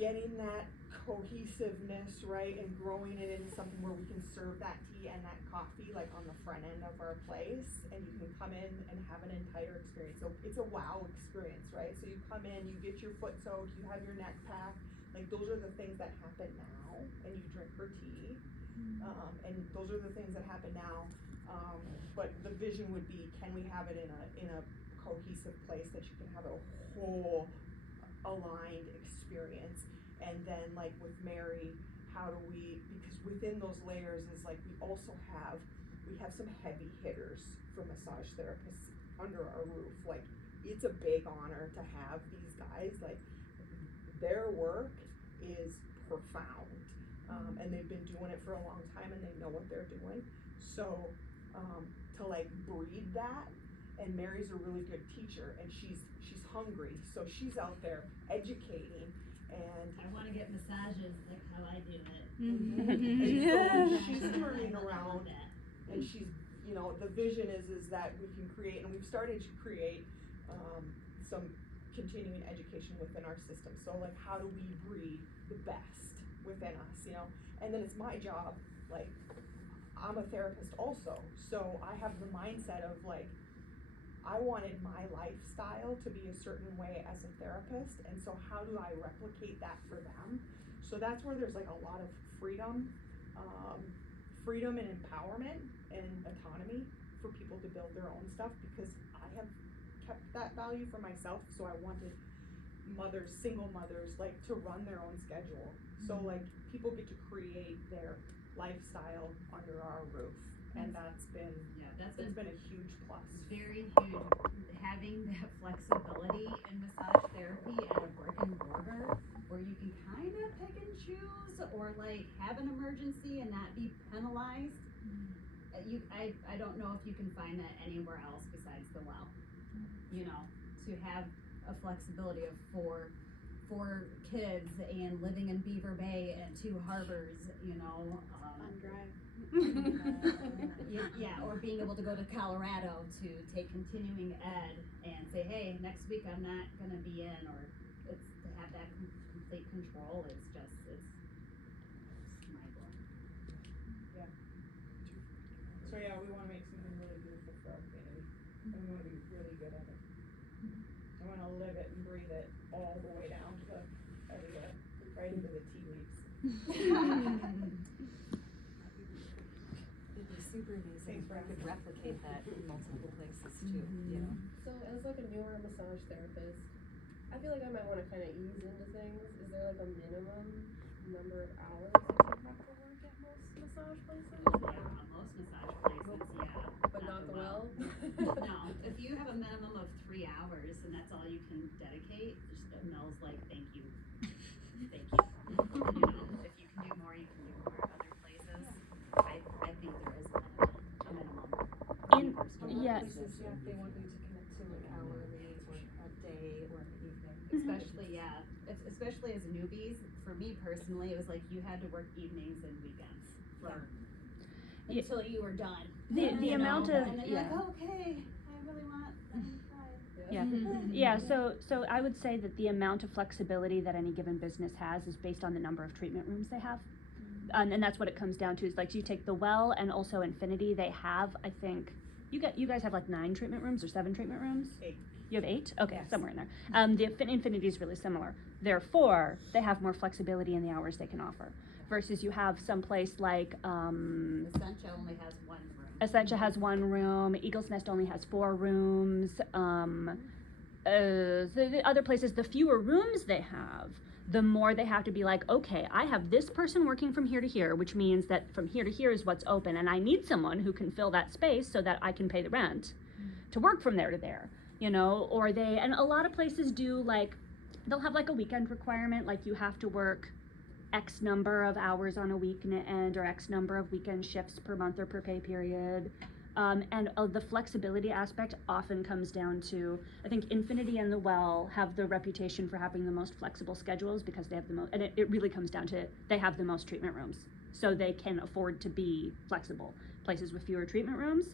getting that cohesiveness, right, and growing it into something where we can serve that tea and that coffee like on the front end of our place, and you can come in and have an entire experience. So it's a wow experience, right? So you come in, you get your foot soaked, you have your neck pack, like those are the things that happen now, and you drink her tea, and those are the things that happen now. But the vision would be, can we have it in a cohesive place that you can have a whole aligned experience? And then like with Mary, how do we, because within those layers is like, we have some heavy hitters for massage therapists under our roof. Like, it's a big honor to have these guys, like, their work is profound. And they've been doing it for a long time and they know what they're doing. So, to like breed that, and Mary's a really good teacher, and she's hungry, so she's out there educating, and I wanna get massages like how I do it. and so she's turning I love around, that. and she's, you know, the vision is that we can create, and we've started to create some continuing education within our system. So like, how do we breed the best within us, you know? And then it's my job, like, I'm a therapist also, so I have the mindset of like, I wanted my lifestyle to be a certain way as a therapist, and so how do I replicate that for them? So that's where there's like a lot of freedom and empowerment and autonomy for people to build their own stuff, because I have kept that value for myself, so I wanted single mothers, like, to run their own schedule. So like, people get to create their lifestyle under our roof, and that's been a huge plus. Very huge. Having that flexibility in massage therapy at a brick and mortar where you can kind of pick and choose, or like have an emergency and not be penalized. I don't know if you can find that anywhere else besides the well. You know, to have a flexibility of four kids and living in Beaver Bay and 2 harbors, you know. On drive. Yeah, or being able to go to Colorado to take continuing ed and say, hey, next week I'm not gonna be in, or it's to have that complete control. It's mind blowing. So yeah, we wanna make something really beautiful for our community, and we wanna be really good at it. I wanna live it and breathe it all the way down to right into the tea leaves. It'd be super amazing if we could replicate that in multiple places too, you know? So as like a newer massage therapist, I feel like I might wanna kinda ease into things. Is there like a minimum number of hours that you have to work at most massage places? Yeah, most massage places, yeah. But not the well? No, if you have a minimum of 3 hours and that's all you can dedicate, just Mel's like, thank you. Thank you. You know, if you can do more, you can do more. Other places, I think there is a minimum. Yeah. Places, yeah, they want you to commit to like hourly or a day or an evening. Especially as newbies, for me personally, it was like you had to work evenings and weekends until you were done. The amount of and then you're like, oh, okay, I really want Yeah. Yeah, so I would say that the amount of flexibility that any given business has is based on the number of treatment rooms they have. And that's what it comes down to, is like, you take the Well and also Infinity, they have, I think, you guys have like 9 treatment rooms or 7 treatment rooms? 8. You have 8? Okay, Yes. somewhere in there. The Infinity is really similar. Therefore, they have more flexibility in the hours they can offer. Versus you have someplace like, Essentia only has 1 room. Essentia has 1 room, Eagle's Nest only has 4 rooms, the other places, the fewer rooms they have, the more they have to be like, okay, I have this person working from here to here, which means that from here to here is what's open, and I need someone who can fill that space so that I can pay the rent to work from there to there, you know. Or they, and a lot of places do, like, they'll have like a weekend requirement, like you have to work X number of hours on a weekend or X number of weekend shifts per month or per pay period. And the flexibility aspect often comes down to, I think Infinity and the Well have the reputation for having the most flexible schedules because they have the most, and it really comes down to they have the most treatment rooms. So they can afford to be flexible. Places with fewer treatment rooms,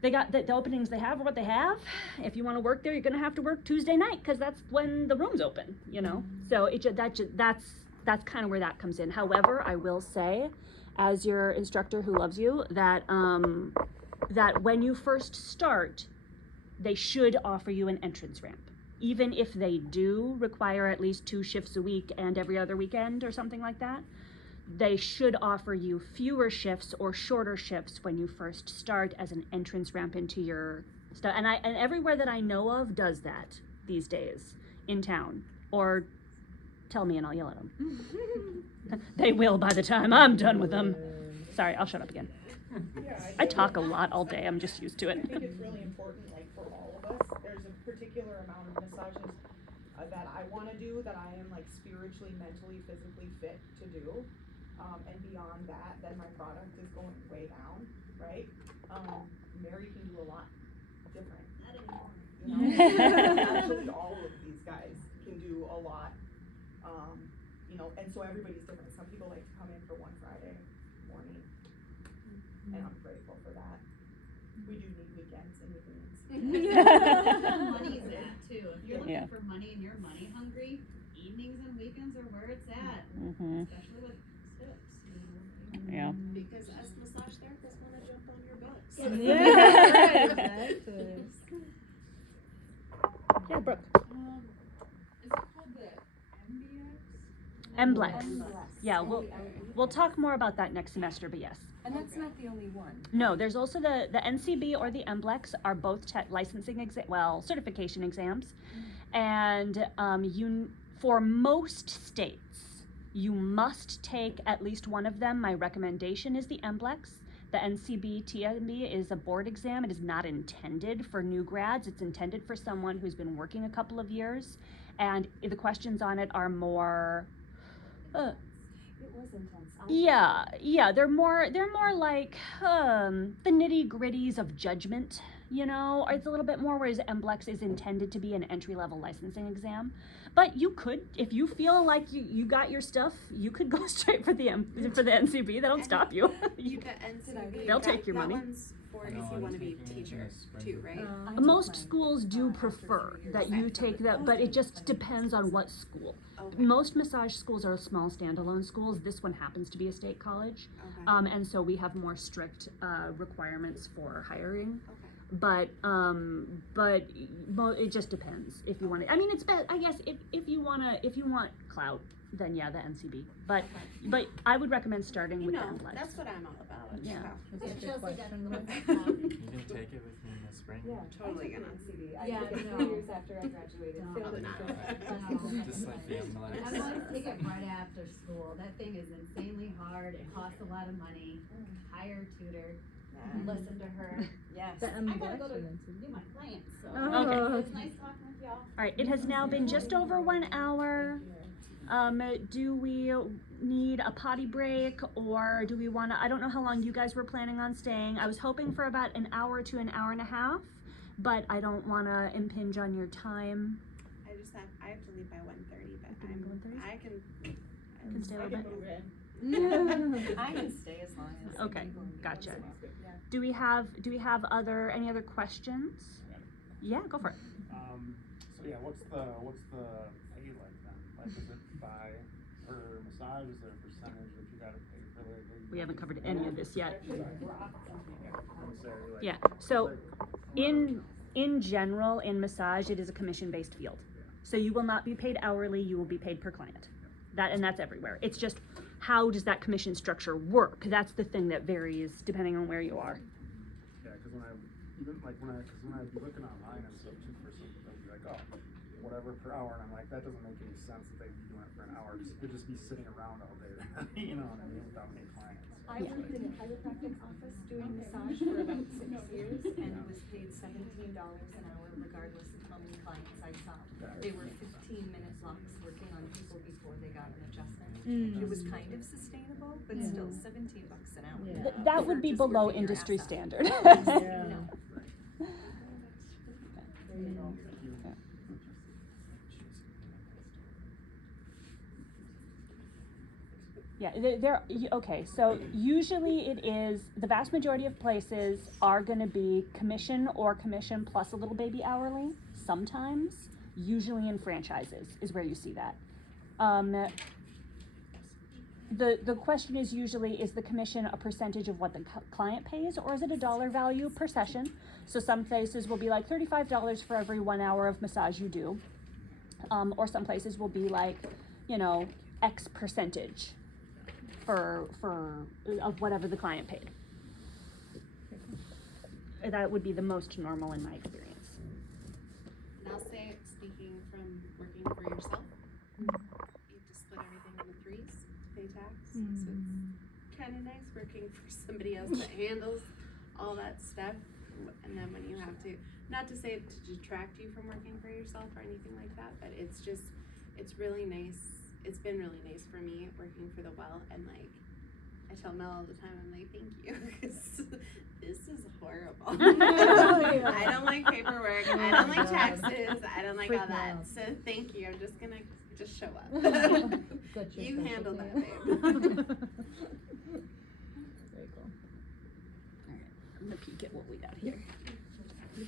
they got the openings they have are what they have. If you want to work there, you're going to have to work Tuesday night because that's when the room's open, you know? So that's kind of where that comes in. However, I will say, as your instructor who loves you, that that when you first start, they should offer you an entrance ramp. Even if they do require at least 2 shifts a week and every other weekend or something like that, they should offer you fewer shifts or shorter shifts when you first start as an entrance ramp into your stuff. And everywhere that I know of does that these days in town. Or tell me and I'll yell at them. They will by the time I'm done with them. Sorry, I'll shut up again. Yeah, I talk a lot all day. I'm just used to it. I think it's really important, like, for all of us. There's a particular amount of massages that I want to do, that I am, like, spiritually, mentally, physically fit to do. And beyond that, then my product is going way down, right? Mary can do a lot different. You know? Actually, all of these guys can do a lot. You know, and so everybody's different. Some people like to come in for one Friday morning. And I'm grateful for that. We do need weekends and evenings. Money's that too. If you're looking Yeah. for money and you're money hungry, evenings and weekends are where it's at. Mm-hmm. Especially with tips, you know. Yeah. Because us massage therapists wanna jump on your butts. Yeah, Brooke. Is it called the MBX? MBLEX. Yeah, we'll talk more about that next semester, but yes. And that's not the only one. No, there's also the NCB or the MBLEX are both licensing certification exams. And for most states, you must take at least one of them. My recommendation is the MBLEX. The NCB TMB is a board exam. It is not intended for new grads. It's intended for someone who's been working a couple of years. And the questions on it are more, It was intense. yeah, they're more like the nitty gritties of judgment, you know. It's a little bit more, whereas MBLEX is intended to be an entry level licensing exam. But you could, if you feel like you got your stuff, you could go straight for the NCB. They don't stop you. The NCB, They'll take your money. That one's for if you want to be a teacher too, right? Most schools do prefer that you take that, but it just depends on what school. Okay. Most massage schools are small standalone schools. This one happens to be a state college. Okay. And so we have more strict requirements for hiring. Okay. But it just depends if you want to. I mean, it's best, I guess, if you want clout, then yeah, the NCB. But I would recommend starting with the MBLEX. That's what I'm all about. Yeah. Chelsea definitely. You can take it with me in the spring. Yeah, Totally I took gonna. an NCB. I Yeah, took it no. 2 years after I graduated. No. Failed it No. before. Just like the MLX. I want to take it right after school. That thing is insanely hard. It costs a lot of money. Hire a tutor. Listen to her. Yes. The I gotta go to do my clients, so Okay. it's nice talking with y'all. All right, it has now been just over 1 hour. Do we need a potty break, or do we want to? I don't know how long you guys were planning on staying. I was hoping for about an hour to an hour and a half, but I don't want to impinge on your time. I have to leave by 1:30, but You can go 1:30? I can Can stay a little bit. I can stay as long as. Okay, gotcha. Yeah. Do we have any other questions? Yeah, go for it. So yeah, what's the pay like then? Like, is it by per massage? Is there a percentage that you gotta pay for the? We haven't covered any of this yet. I would say, like, Yeah. So in general, in massage, it is a commission-based field. So you will not be paid hourly, you will be paid per client. That's everywhere. It's just, how does that commission structure work? That's the thing that varies depending on where you are. Yeah, because when I be looking online and stuff too for something, like oh, whatever per hour, and I'm like, that doesn't make any sense that they'd be doing it for an hour, they'd just be sitting around all day, you know what I mean, without any clients. I worked in a chiropractic office doing massage for about 6 years and was paid $17 an hour regardless of how many clients I saw. They were 15-minute blocks working on people before they got an adjustment. It was kind of sustainable, but still $17 an hour. Yeah. That would For be just below working your industry ass off. standard. Yeah. No. There you go. Yeah, okay, so usually it is, the vast majority of places are gonna be commission or commission plus a little baby hourly, sometimes, usually in franchises is where you see that. The question is usually, is the commission a percentage of what the client pays, or is it a dollar value per session? So some places will be like $35 for every 1 hour of massage you do, or some places will be like, you know, X percentage of whatever the client paid. That would be the most normal in my experience. And I'll say, speaking from working for yourself, you have to split everything into threes to pay tax. So it's kind of nice working for somebody else that handles all that stuff. And then when you have to, not to say to detract you from working for yourself or anything like that, but it's really nice. It's been really nice for me working for the Well, and like I tell Mel all the time, I'm like, thank you, because this is horrible. I don't like paperwork, I don't like taxes, I don't like all that. So thank you. I'm just gonna show up. Good You job, handle that, yeah. babe. Very cool. Alright, I'm gonna peek at what we got here. So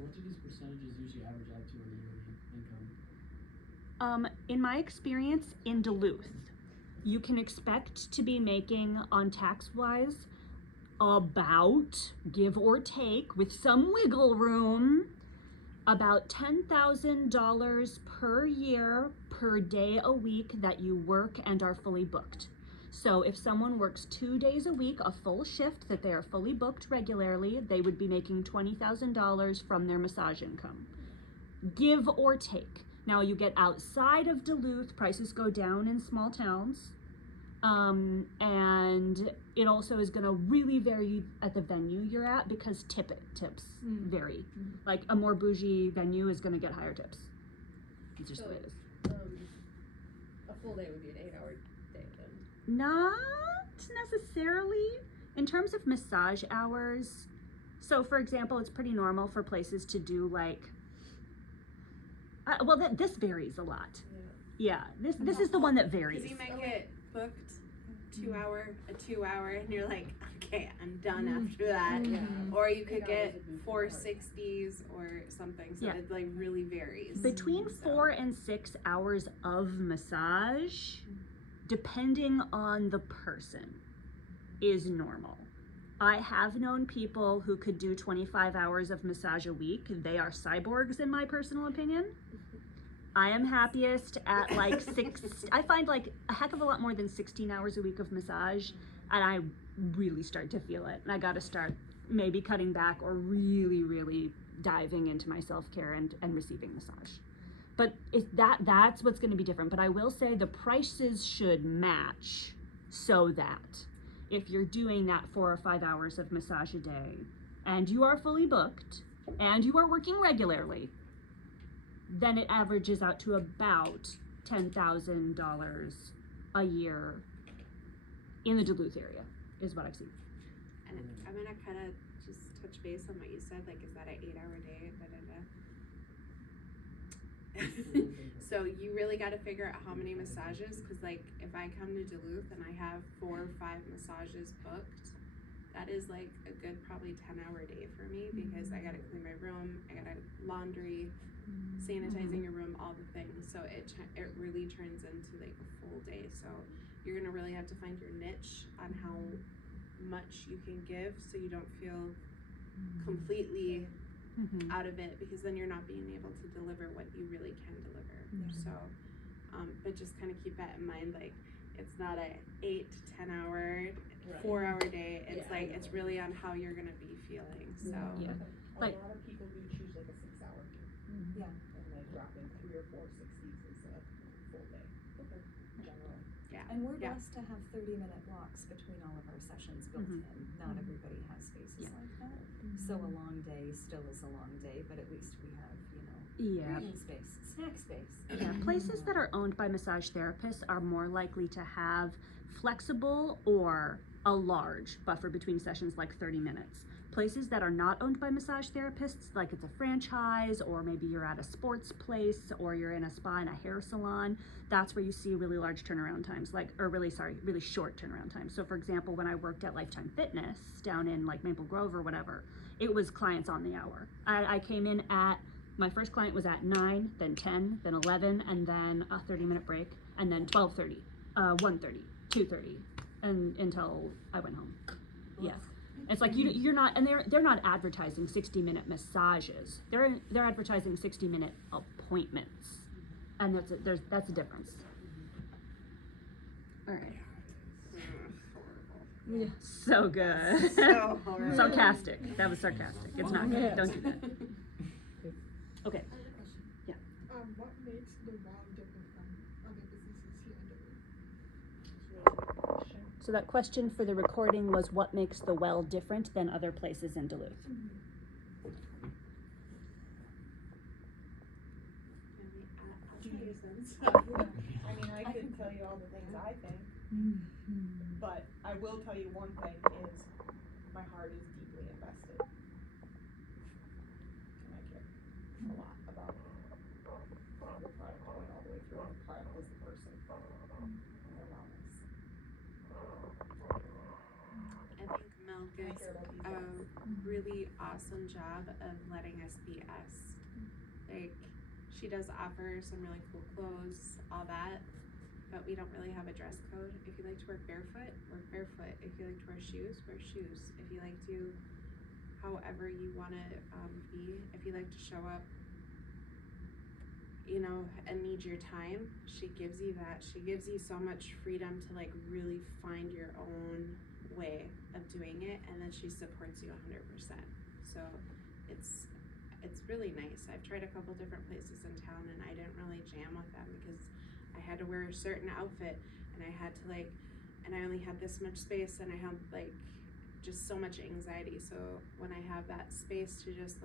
what do these percentages usually average out to in a yearly income? In my experience in Duluth, you can expect to be making on tax-wise about, give or take, with some wiggle room, about $10,000 per year per day a week that you work and are fully booked. So if someone works 2 days a week, a full shift that they are fully booked regularly, they would be making $20,000 from their massage income. Give or take. Now you get outside of Duluth, prices go down in small towns. And it also is gonna really vary at the venue you're at because tips vary. Like a more bougie venue is gonna get higher tips. It's just the way it is. A full day would be an 8-hour day then. Not necessarily. In terms of massage hours, so for example, it's pretty normal for places to do like, this varies a lot. Yeah, this is the one that varies. Because you might get booked 2 hour, and you're like, okay, I'm done after that. Or you could get 460s or something. So it like really varies. Between 4 and 6 hours of massage, depending on the person, is normal. I have known people who could do 25 hours of massage a week. They are cyborgs in my personal opinion. I am happiest at like I find like a heck of a lot more than 16 hours a week of massage, and I really start to feel it. And I gotta start maybe cutting back or really, really diving into my self-care and receiving massage. But that's what's gonna be different. But I will say the prices should match so that if you're doing that 4 or 5 hours of massage a day and you are fully booked and you are working regularly, then it averages out to about $10,000 a year in the Duluth area, is what I've seen. And I'm gonna kind of just touch base on what you said, like, is that an 8-hour day? So you really got to figure out how many massages, because like if I come to Duluth and I have 4 or 5 massages booked, that is like a good probably 10-hour day for me, because I gotta clean my room, I gotta laundry, sanitizing your room, all the things. So it really turns into like a full day. So you're gonna really have to find your niche on how much you can give, so you don't feel completely out of it, because then you're not being able to deliver what you really can deliver. So but just kind of keep that in mind, like it's not a 8 to 10 hour 4-hour day. It's like it's really on how you're gonna be feeling. So A Like- lot of people do choose like a 6-hour dropping 3 or 4 60s is a full day. Okay. In general. Yeah. And we're Yeah. blessed to have 30-minute blocks between all of our sessions built Mhm. in. Not everybody has spaces Yeah. like that. So a long day still is a long day, but at least we have, Yeah. reading space, snack space. Yeah, places that are owned by massage therapists are more likely to have flexible or a large buffer between sessions, like 30 minutes. Places that are not owned by massage therapists, like it's a franchise, or maybe you're at a sports place, or you're in a spa and a hair salon, that's where you see really large turnaround times, really short turnaround times. So for example, when I worked at Lifetime Fitness down in like Maple Grove or whatever, it was clients on the hour. I came in at, my first client was at 9, then 10, then 11, and then a 30-minute break, and then 12:30, 1:30, 2:30, and until I went home. Yeah. It's like you're not, and they're not advertising 60-minute massages. They're advertising 60-minute appointments, and that's a difference. All right. Yeah. So good. So horrible. Sarcastic. That was sarcastic. It's not good. Don't do that. Okay. I have a question. Yeah. What makes the WOW different from other businesses here in Duluth? So that question for the recording was, what makes the Well different than other places in Duluth? I'll try to sense. I mean, I could tell you all the things I think, but I will tell you one thing is my heart is deeply invested. And I care a lot about the product going all the way through. The product is the person and their wellness. I think Mel gives a really awesome job of letting us be us. Like, she does offer some really cool clothes, all that, but we don't really have a dress code. If you like to work barefoot, work barefoot. If you like to wear shoes, wear shoes. If you like to, however you want to be, if you like to show up, you know, and need your time, she gives you that. She gives you so much freedom to like really find your own way of doing it, and then she supports you 100%. So it's really nice. I've tried a couple different places in town, and I didn't really jam with them because I had to wear a certain outfit, and I had to and I only had this much space, and I had just so much anxiety. So when I have that space to just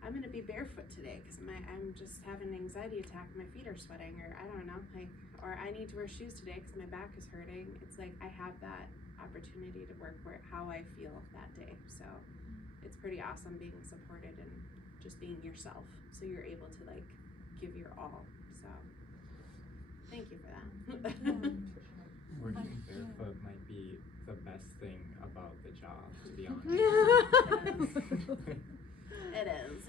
I'm gonna be barefoot today because I'm just having an anxiety attack, my feet are sweating, or I don't know, or I need to wear shoes today because my back is hurting. It's I have that opportunity to work how I feel that day. So it's pretty awesome being supported and just being yourself. So you're able to give your all. So thank you for that. Working barefoot might be the best thing about the job, to be honest. It is.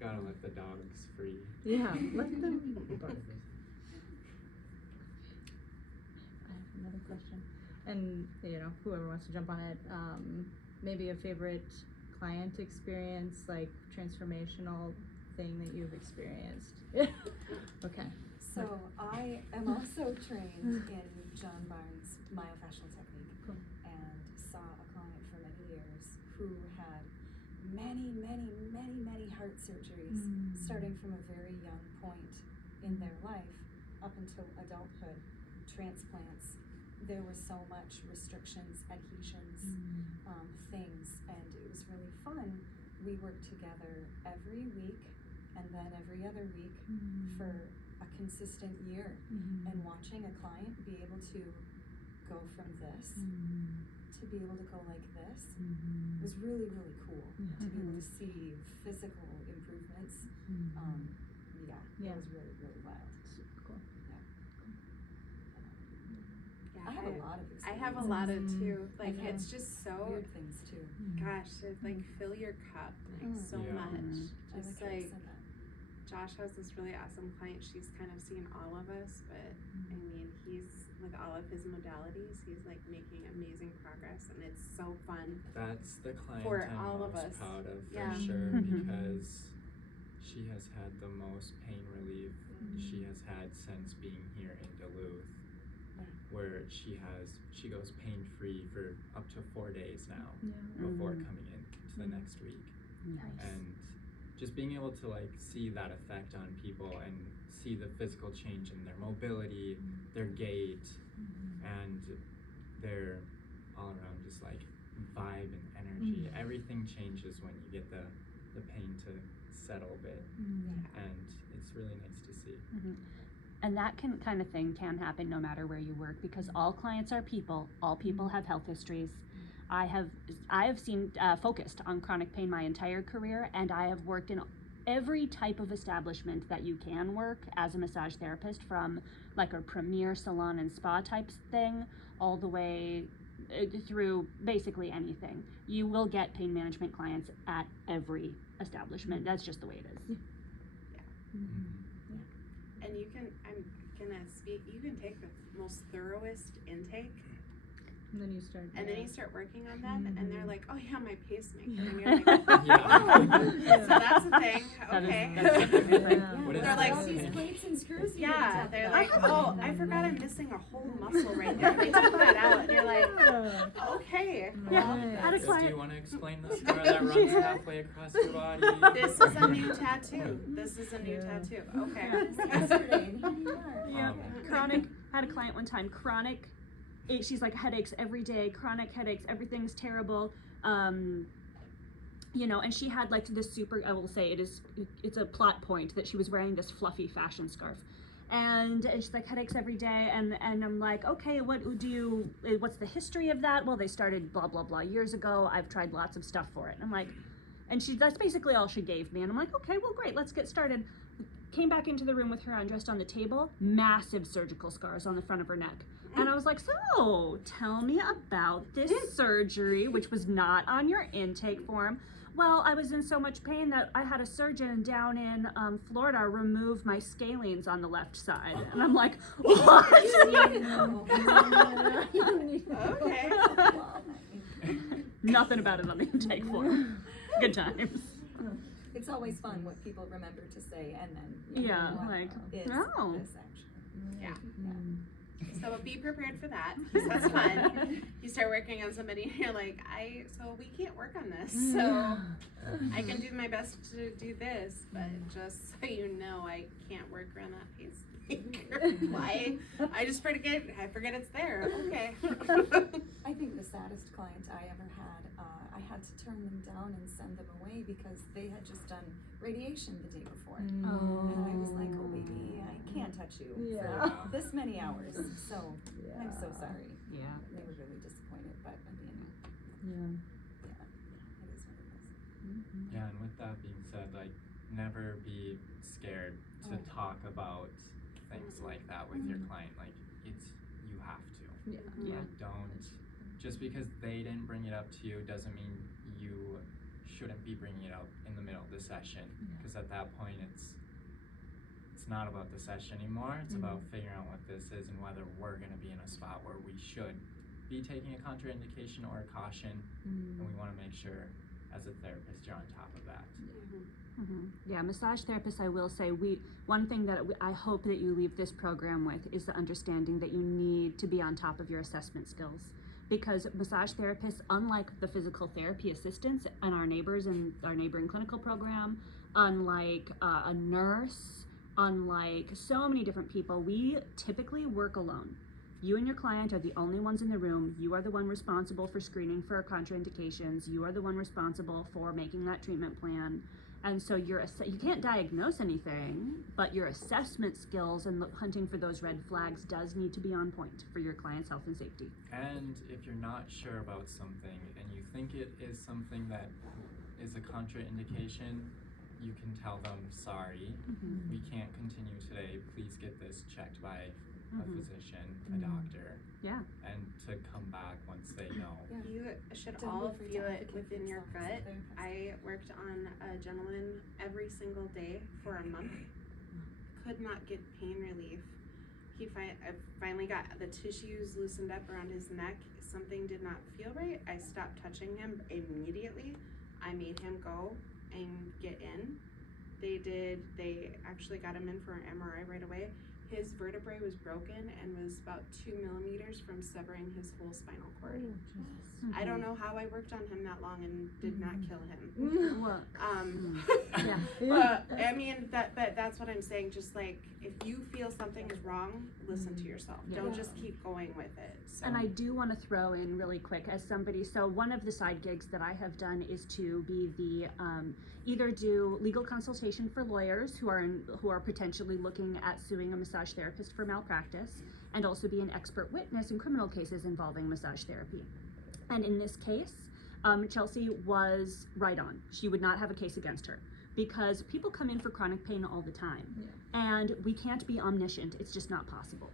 Gotta let the dogs free. Yeah, let them. I have another question, and whoever wants to jump on it, maybe a favorite client experience, transformational thing that you've experienced. Okay. So I am also trained in John Barnes' myofascial technique, Cool. and saw a client for many years who had many heart surgeries, starting from a very young point in their life up until adulthood, transplants. There was so much restrictions, adhesions, things, and it was really fun. We worked together every week and then every other week for a consistent year, and watching a client be able to go from this to be able to go like this was really cool. To be able to see physical improvements, it was really wild. Super cool. Yeah, I have a lot of experience. I have a lot of too. I've had It's just so, weird things too. gosh, it fill your cup so Yeah. much. I Just like how you said that. Josh has this really awesome client. She's kind of seen all of us, but I mean, he's with all of his modalities, he's making amazing progress, and it's so fun. That's the client For I'm all of most us. proud of, for Yeah. sure, because she has had the most pain relief she has had since being here in Duluth, where she goes pain-free for up to 4 days now before coming in to the next week. Nice. And just being able to like see that effect on people and see the physical change in their mobility, their gait, and their all around just like vibe and energy. Everything changes when you get the pain to settle a bit, and it's really nice to see. And that kind of thing can happen no matter where you work, because all clients are people. All people have health histories. I have seen focused on chronic pain my entire career, and I have worked in every type of establishment that you can work as a massage therapist, from like a premier salon and spa type thing all the way through basically anything. You will get pain management clients at every establishment. That's just the way it is. And you can, I'm gonna speak, you can take the most thoroughest intake, And then you start. and then you start working on them, and they're like, oh yeah, my pacemaker. And Yeah. you're like, Yeah. so that's a thing, That is- okay. that's definitely What is They're like, that? these plates and screws. you yeah, can they're tap like, out. oh, I forgot I'm missing a whole muscle right there. They took that out, and you're like, okay. Yeah. Had a Do client. you want to explain the scar that runs halfway across your body? This is a new tattoo. This is a new tattoo. Okay. Yesterday, and here you are. Yeah, chronic. Had a client one time. Chronic. She's like headaches every day. Chronic headaches. Everything's terrible. You know, and she had like this super. I will say it's a plot point that she was wearing this fluffy fashion scarf, and she's like headaches every day. And I'm like, okay, what's the history of that? Well, they started blah blah blah years ago. I've tried lots of stuff for it. I'm like, and that's basically all she gave me. And I'm like, okay, well, great, let's get started. Came back into the room with her undressed on the table, massive surgical scars on the front of her neck. And I was like, so tell me about this surgery, which was not on your intake form. Well, I was in so much pain that I had a surgeon down in Florida remove my scalenes on the left side. And I'm like, what? Okay. Nothing about it on the intake form. Good times. It's always fun what people remember to say, and then Yeah, what like, is oh. this actually. Yeah. So be prepared for that, because that's fun. You start working on somebody and you're like, so we can't work on this. So I can do my best to do this, but just so you know, I can't work around that pacemaker. Why? I just forget it's there. Okay. I think the saddest client I ever had, I had to turn them down and send them away because they had just done radiation the day before. And I was like, oh baby, I can't touch you for this many hours. So I'm so sorry. Yeah. They were really disappointed, but I mean, Yeah. it is what it is. Yeah, and with that being said, like, never be scared to talk about things like that with your client. Like, you have to. Yeah. Like, don't, just because they didn't bring it up to you doesn't mean you shouldn't be bringing it up in the middle of the session. Because at that point, it's not about the session anymore. It's about figuring out what this is and whether we're going to be in a spot where we should be taking a contraindication or a caution. And we want to make sure, as a therapist, you're on top of that. Yeah, massage therapists, I will say, one thing that I hope that you leave this program with is the understanding that you need to be on top of your assessment skills. Because massage therapists, unlike the physical therapy assistants and our neighbors in our neighboring clinical program, unlike a nurse, unlike so many different people, we typically work alone. You and your client are the only ones in the room. You are the one responsible for screening for contraindications. You are the one responsible for making that treatment plan. And so you can't diagnose anything, but your assessment skills and hunting for those red flags does need to be on point for your client's health and safety. And if you're not sure about something and you think it is something that is a contraindication, you can tell them, sorry, we can't continue today. Please get this checked by a physician, a doctor. Yeah. And to come back once they know. You should Don't all be afraid to feel it advocate for within your yourself as a gut. therapist. I worked on a gentleman every single day for a month. Could not get pain relief. I finally got the tissues loosened up around his neck. Something did not feel right. I stopped touching him immediately. I made him go and get in. They actually got him in for an MRI right away. his vertebrae was broken and was about 2 millimeters from severing his whole spinal cord. I don't know how I worked on him that long and did not kill him. Well, Yeah. But I mean but that's what I'm saying. Just like if you feel something is wrong, listen to yourself. Don't just keep going with it. So. And I do want to throw in really quick as somebody, so one of the side gigs that I have done is to be the, either do legal consultation for lawyers who are potentially looking at suing a massage therapist for malpractice, and also be an expert witness in criminal cases involving massage therapy. And in this case, Chelsea was right on. She would not have a case against her because people come in for chronic pain all the time, and we can't be omniscient. It's just not possible.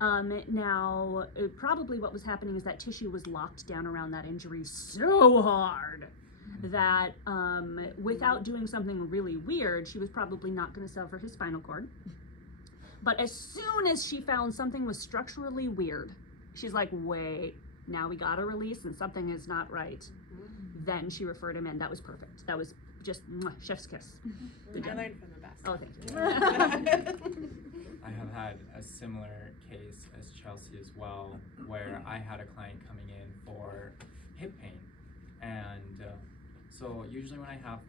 Now, probably what was happening is that tissue was locked down around that injury so hard that without doing something really weird, she was probably not going to sever his spinal cord. But as soon as she found something was structurally weird, she's like, wait, now we got to release and something is not right. Then she referred him in. That was perfect. That was just chef's kiss. Good I job. learned from the best. Oh, thank you. I have had a similar case as Chelsea as well, where I had a client coming in for hip pain. And so usually when I have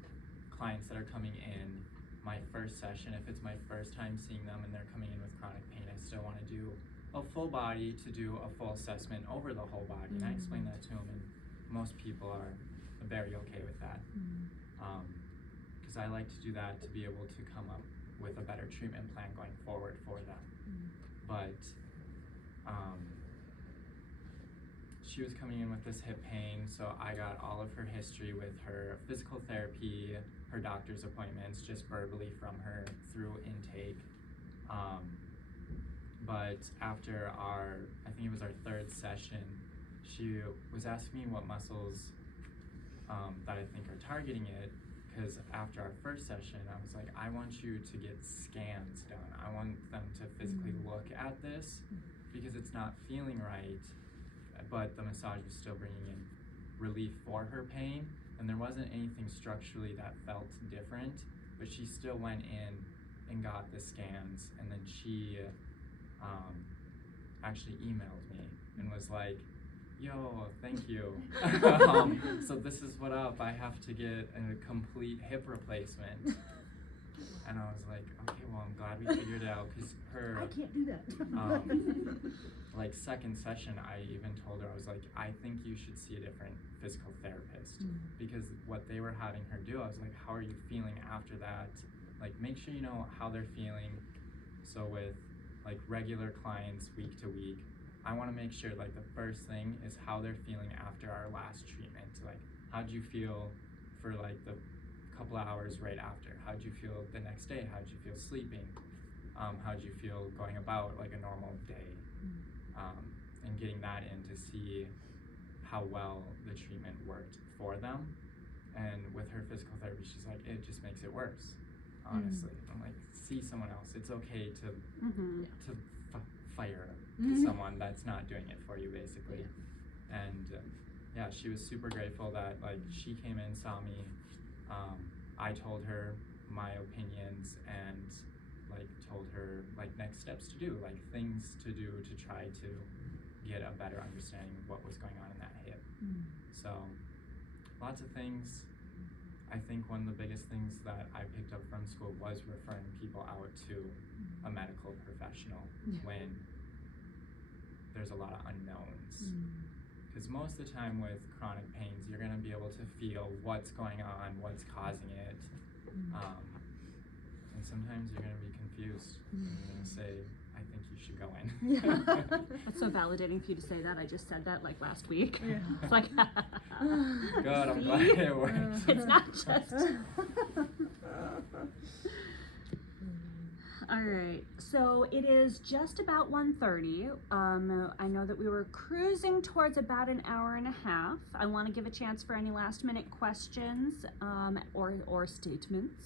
clients that are coming in, my first session, if it's my first time seeing them and they're coming in with chronic pain, I still want to do a full body to do a full assessment over the whole body. And I explain that to them, and most people are very okay with that. Because I like to do that to be able to come up with a better treatment plan going forward for them. But she was coming in with this hip pain, so I got all of her history with her physical therapy, her doctor's appointments, just verbally from her through intake. But after I think it was our third session, she was asking me what muscles that I think are targeting it, because after our first session, I was like, I want you to get scans done. I want them to physically look at this, because it's not feeling right, but the massage was still bringing in relief for her pain, and there wasn't anything structurally that felt different, but she still went in and got the scans, and then she actually emailed me and was like, yo, thank you. So this is what up, I have to get a complete hip replacement. And I was like, okay, well, I'm glad we figured it out, because her, I can't do that. like second session, I even told her, I was like, I think you should see a different physical therapist, because what they were having her do, I was like, how are you feeling after that? Like, make sure you know how they're feeling. So with like regular clients week to week, I want to make sure like the first thing is how they're feeling after our last treatment. Like, how'd you feel for like the couple hours right after? How'd you feel the next day? How'd you feel sleeping? How'd you feel going about like a normal day? And getting that in to see how well the treatment worked for them. And with her physical therapy, she's like, it just makes it worse, honestly. I'm like, see someone else. It's okay to fire someone that's not doing it for you, basically. And yeah, she was super grateful that like she came in, saw me. I told her my opinions and like told her like next steps to do, like things to do to try to get a better understanding of what was going on in that hip. So lots of things. I think one of the biggest things that I picked up from school was referring people out to a medical professional when there's a lot of unknowns. Because most of the time with chronic pains, you're going to be able to feel what's going on, what's causing it. And sometimes you're going to be confused. And you're going to say, I think you should go in. That's so validating for you to say that. I just said that like last week. It's like, good, I'm glad it worked. It's not just. All right, so it is just about 1:30. I know that we were cruising towards about an hour and a half. I want to give a chance for any last minute questions or statements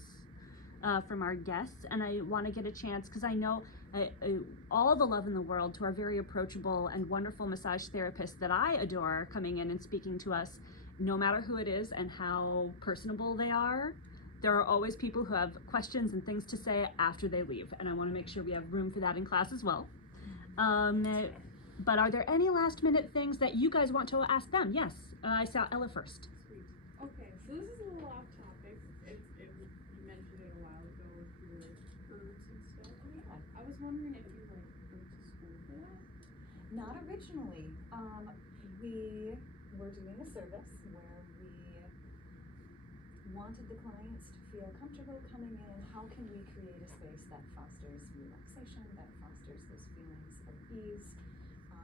from our guests, and I want to get a chance because I know all the love in the world to our very approachable and wonderful massage therapists that I adore coming in and speaking to us, no matter who it is and how personable they are. there are always people who have questions and things to say after they leave, and I want to make sure we have room for that in class as well. But are there any last minute things that you guys want to ask them? Yes, I saw Ella first. Sweet. Okay, so this is a little off topic. You mentioned it a while ago with your herbs and stuff. I was wondering if you like went to school for that? Not originally. We were doing a service where we wanted the clients to feel comfortable coming in. How can we create a space that fosters relaxation, that fosters those feelings of ease?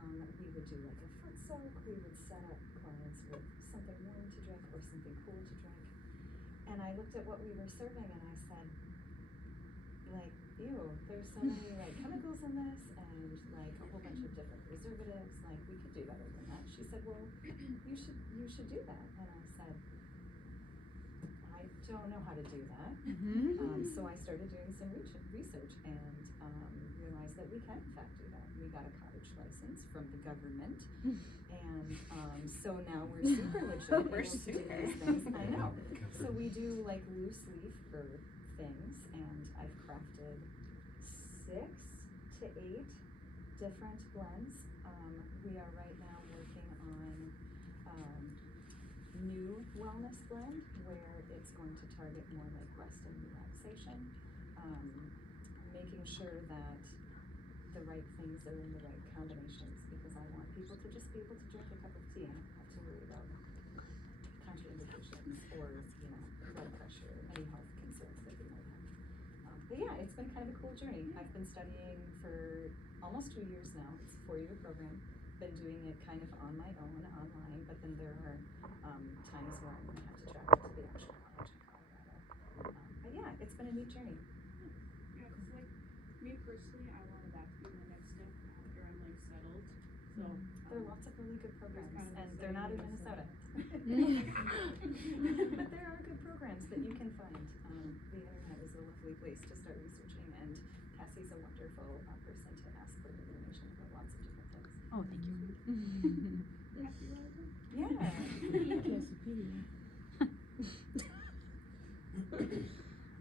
We would do like a foot soak. We would set up clients with something warm to drink or something cool to drink. And I looked at what we were serving and I said, like, ew, there's so many like chemicals in this and like a whole bunch of different preservatives. Like, we could do better than that. She said, well, you should do that. And I said, I don't know how to do that. So I started doing some research and realized that we can in fact do that. We got a cottage license from the government, and so now we're super legit. We're able to do super. these things. I know. So we do like loose leaf herb things, and I've crafted 6 to 8 different blends. We are right now working on new wellness blend where it's going to target more like rest and relaxation, making sure that the right things are in the right combinations, because I want people to just be able to drink a cup of tea and not have to worry about contraindications or, blood pressure, any health concerns that we might have. But yeah, it's been kind of a cool journey. I've been studying for almost 2 years now. It's a 4-year program. Been doing it kind of on my own, online, but then there are times where I'm gonna have to travel to the actual college in Colorado. But yeah, it's been a neat journey. Yeah, cause like me personally, I wanted that to be my next step after I'm like settled. So There are lots of really good programs, kind of and they're not in exciting Minnesota. But there are good programs that you can find. The internet is a lovely place to start researching, and Cassie's a wonderful person to ask for information about lots of different things. Oh, thank you. Yeah.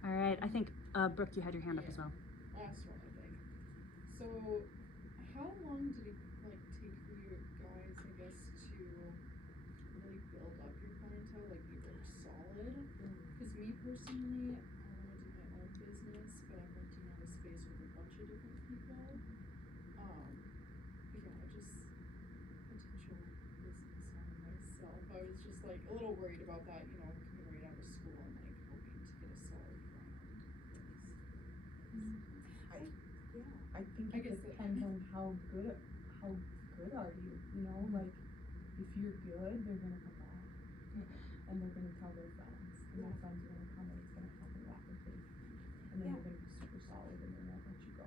All right, I think Brooke, you had your hand up as well. last one, I think. So, how long did it like take for you guys, I guess, to really build up your clientele, like be really solid? Because me personally, I want to do my own business, but I'm renting out a space with a bunch of different people. But yeah, just potential business on myself. I was just like a little worried about that, coming right out of school and like hoping to get a solid ground. I think I it guess depends on how good are you, like, if you're good, they're gonna come back. And they're gonna tell their friends, and their friends are gonna come, and it's gonna happen rapidly. And then you're gonna be super solid, and they won't let you go.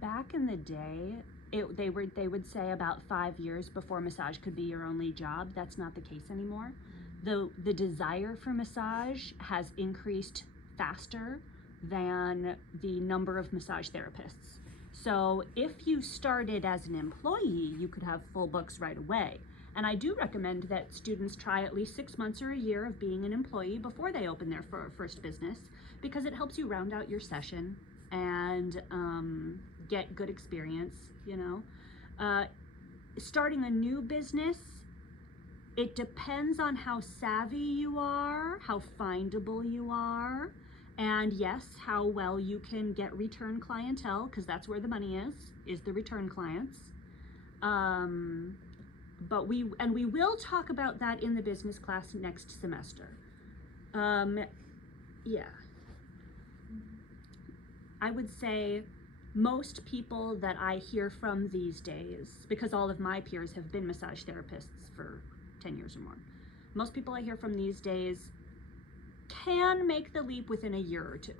Back in the day, they would say about 5 years before massage could be your only job. That's not the case anymore. The desire for massage has increased faster than the number of massage therapists. So if you started as an employee, you could have full books right away. And I do recommend that students try at least 6 months or a year of being an employee before they open their first business, because it helps you round out your session and get good experience, Starting a new business, it depends on how savvy you are, how findable you are, and yes, how well you can get return clientele, because that's where the money is the return clients. But we will talk about that in the business class next semester. Yeah. I would say most people that I hear from these days, because all of my peers have been massage therapists for 10 years or more, most people I hear from these days can make the leap within a year or 2,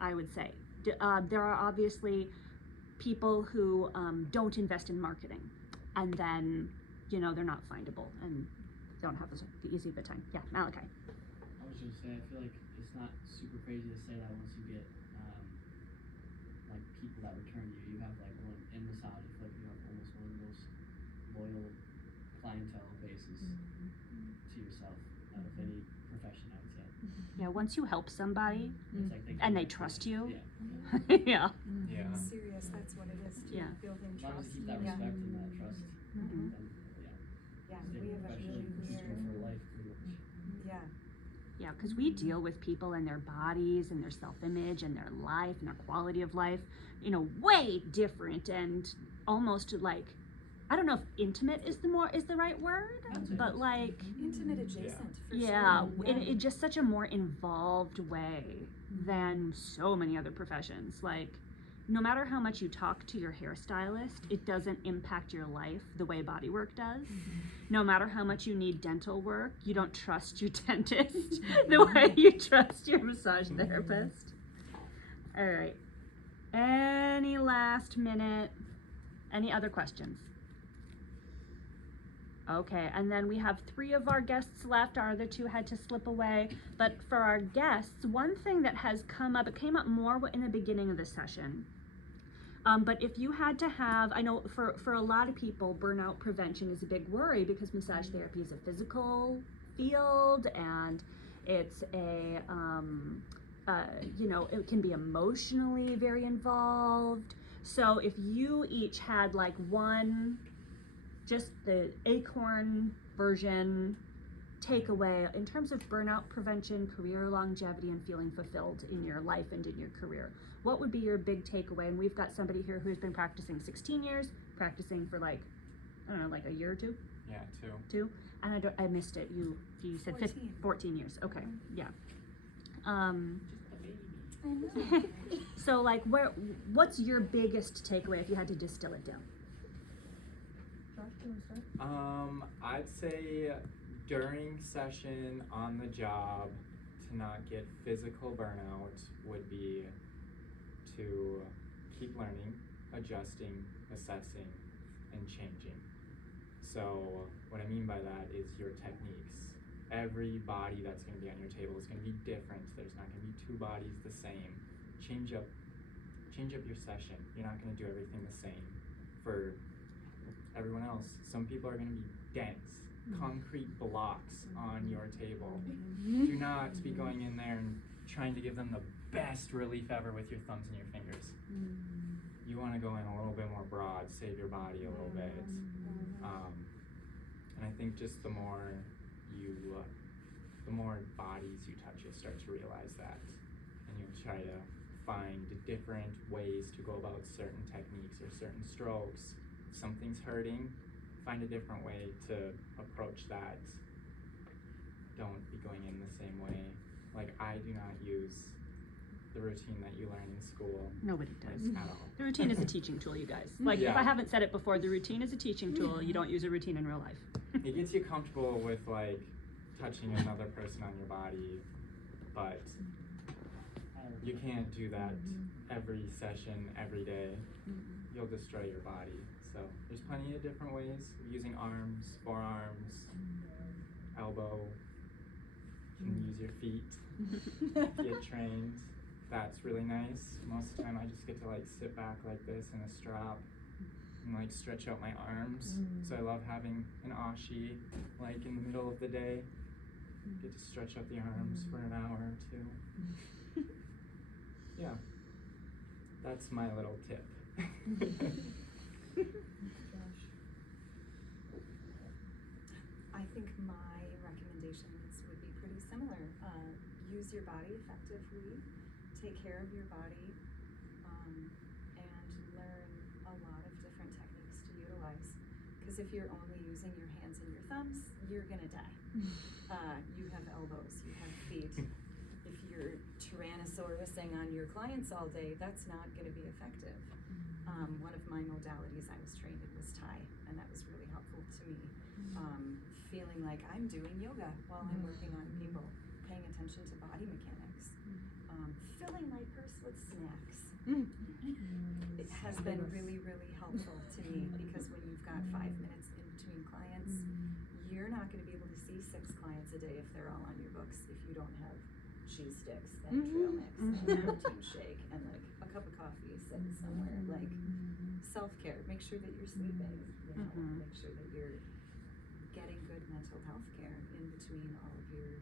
I would say. There are obviously people who don't invest in marketing, and then, they're not findable and don't have the easy of a time. Yeah, Malachi. I was just gonna say, I feel like it's not super crazy to say that once you get like people that return you have like one in massage. I feel like you have almost one of the most loyal clientele bases to yourself out of any profession, I would say. Yeah, once you help somebody It's like they and they can- trust you, Yeah. yeah. Yeah. Serious, that's what it is, too, Yeah. building As long as trust. you keep that Yeah. respect and that trust, Mhm. then Yeah, stay we have a professionally really consistent weird, for life pretty much. yeah. Yeah, because we deal with people and their bodies and their self-image and their life and their quality of life, way different and almost like, I don't know if intimate is the right word, I'd say but yes. like, Intimate adjacent, for yeah, sure. in just such a more involved way than so many other professions. Like, no matter how much you talk to your hairstylist, it doesn't impact your life the way bodywork does. No matter how much you need dental work, you don't trust your dentist the way you trust your massage therapist. All right. Any last minute? Any other questions? Okay, and then we have 3 of our guests left. Our other 2 had to slip away. But for our guests, one thing that has come up, it came up more in the beginning of the session. But if you had to have, I know for a lot of people, burnout prevention is a big worry because massage therapy is a physical field and it's it can be emotionally very involved. So if you each had like one, just the acorn version takeaway in terms of burnout prevention, career longevity, and feeling fulfilled in your life and in your career, what would be your big takeaway? And we've got somebody here who's been practicing 16 years, practicing for like a year or 2. Yeah, 2. And I missed it. You said 14 years. Okay, yeah. Just a baby. So like, what's your biggest takeaway if you had to distill it down? Josh, do you wanna start? I'd say during session on the job to not get physical burnout would be to keep learning, adjusting, assessing, and changing. So what I mean by that is your techniques. Every body that's going to be on your table is going to be different. There's not going to be 2 bodies the same. Change up your session. You're not going to do everything the same for everyone else. Some people are going to be dense, concrete blocks on your table. Do not be going in there and trying to give them the best relief ever with your thumbs and your fingers. You want to go in a little bit more broad, save your body a little bit. And I think just the more bodies you touch, you'll start to realize that. And you'll try to find different ways to go about certain techniques or certain strokes. If something's hurting, find a different way to approach that. Don't be going in the same way. Like, I do not use the routine that you learn in school. Nobody does. At all. The routine is a teaching tool, you guys. Like, if Yeah. I haven't said it before, the routine is a teaching tool. You don't use a routine in real life. It gets you comfortable with like touching another person on your body, but you can't do that every session, every day. You'll destroy your body. So there's plenty of different ways of using arms, forearms, elbow. You can use your feet, get trained. That's really nice. Most of the time I just get to like sit back like this in a strap and like stretch out my arms. So I love having an ashi like in the middle of the day. Get to stretch out the arms for an hour or 2. Yeah, that's my little tip. I think my recommendations would be pretty similar. Use your body effectively, take care of your body, and learn a lot of different techniques to utilize. Because if you're only using your hands and your thumbs, you're gonna die. You have elbows, you have feet. If you're tyrannosaurusing on your clients all day, that's not gonna be effective. One of my modalities I was trained in was Thai, and that was really helpful to me. Feeling like I'm doing yoga while I'm working on people, paying attention to body mechanics, filling my purse with snacks. It has been really, really helpful to me because when you've got 5 minutes in between clients, you're not gonna be able to see 6 clients a day if they're all on your books if you don't have cheese sticks and trail mix and a protein shake and like a cup of coffee sitting somewhere. Like, self-care, make sure that you're sleeping, make sure that you're getting good mental health care in between all of your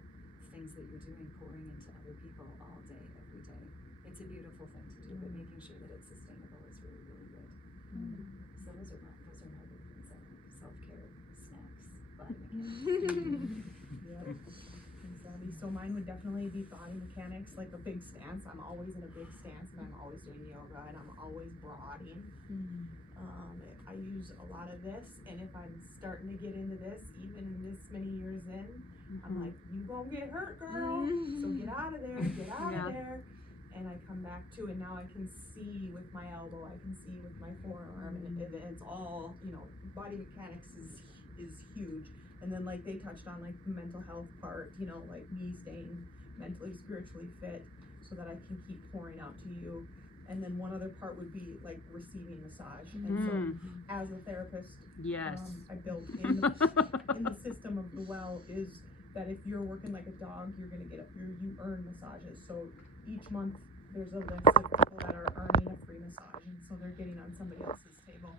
things that you're doing, pouring into other people all day, every day. It's a beautiful thing to do, but making sure that it's sustainable is really, really good. So those are my big things I think. Self-care, snacks, body mechanics. Yep. Exactly. So mine would definitely be body mechanics, like a big stance. I'm always in a big stance, and I'm always doing yoga, and I'm always broading. I use a lot of this, and if I'm starting to get into this, even this many years in, I'm like, you gonna get hurt, girl. So get out of there, get out Yeah. of there. And I come back to it. Now I can see with my elbow, I can see with my forearm, and it's all, you know, body mechanics is huge. And then like they touched on like the mental health part, you know, like me staying mentally, spiritually fit so that I can keep pouring out to you. And then one other part would be like receiving massage. And so as a therapist, Yes. I built in the system of the well is that if you're working like a dog, you're gonna get you earn massages. So each month there's a list of people that are earning a free massage, and so they're getting on somebody else's table.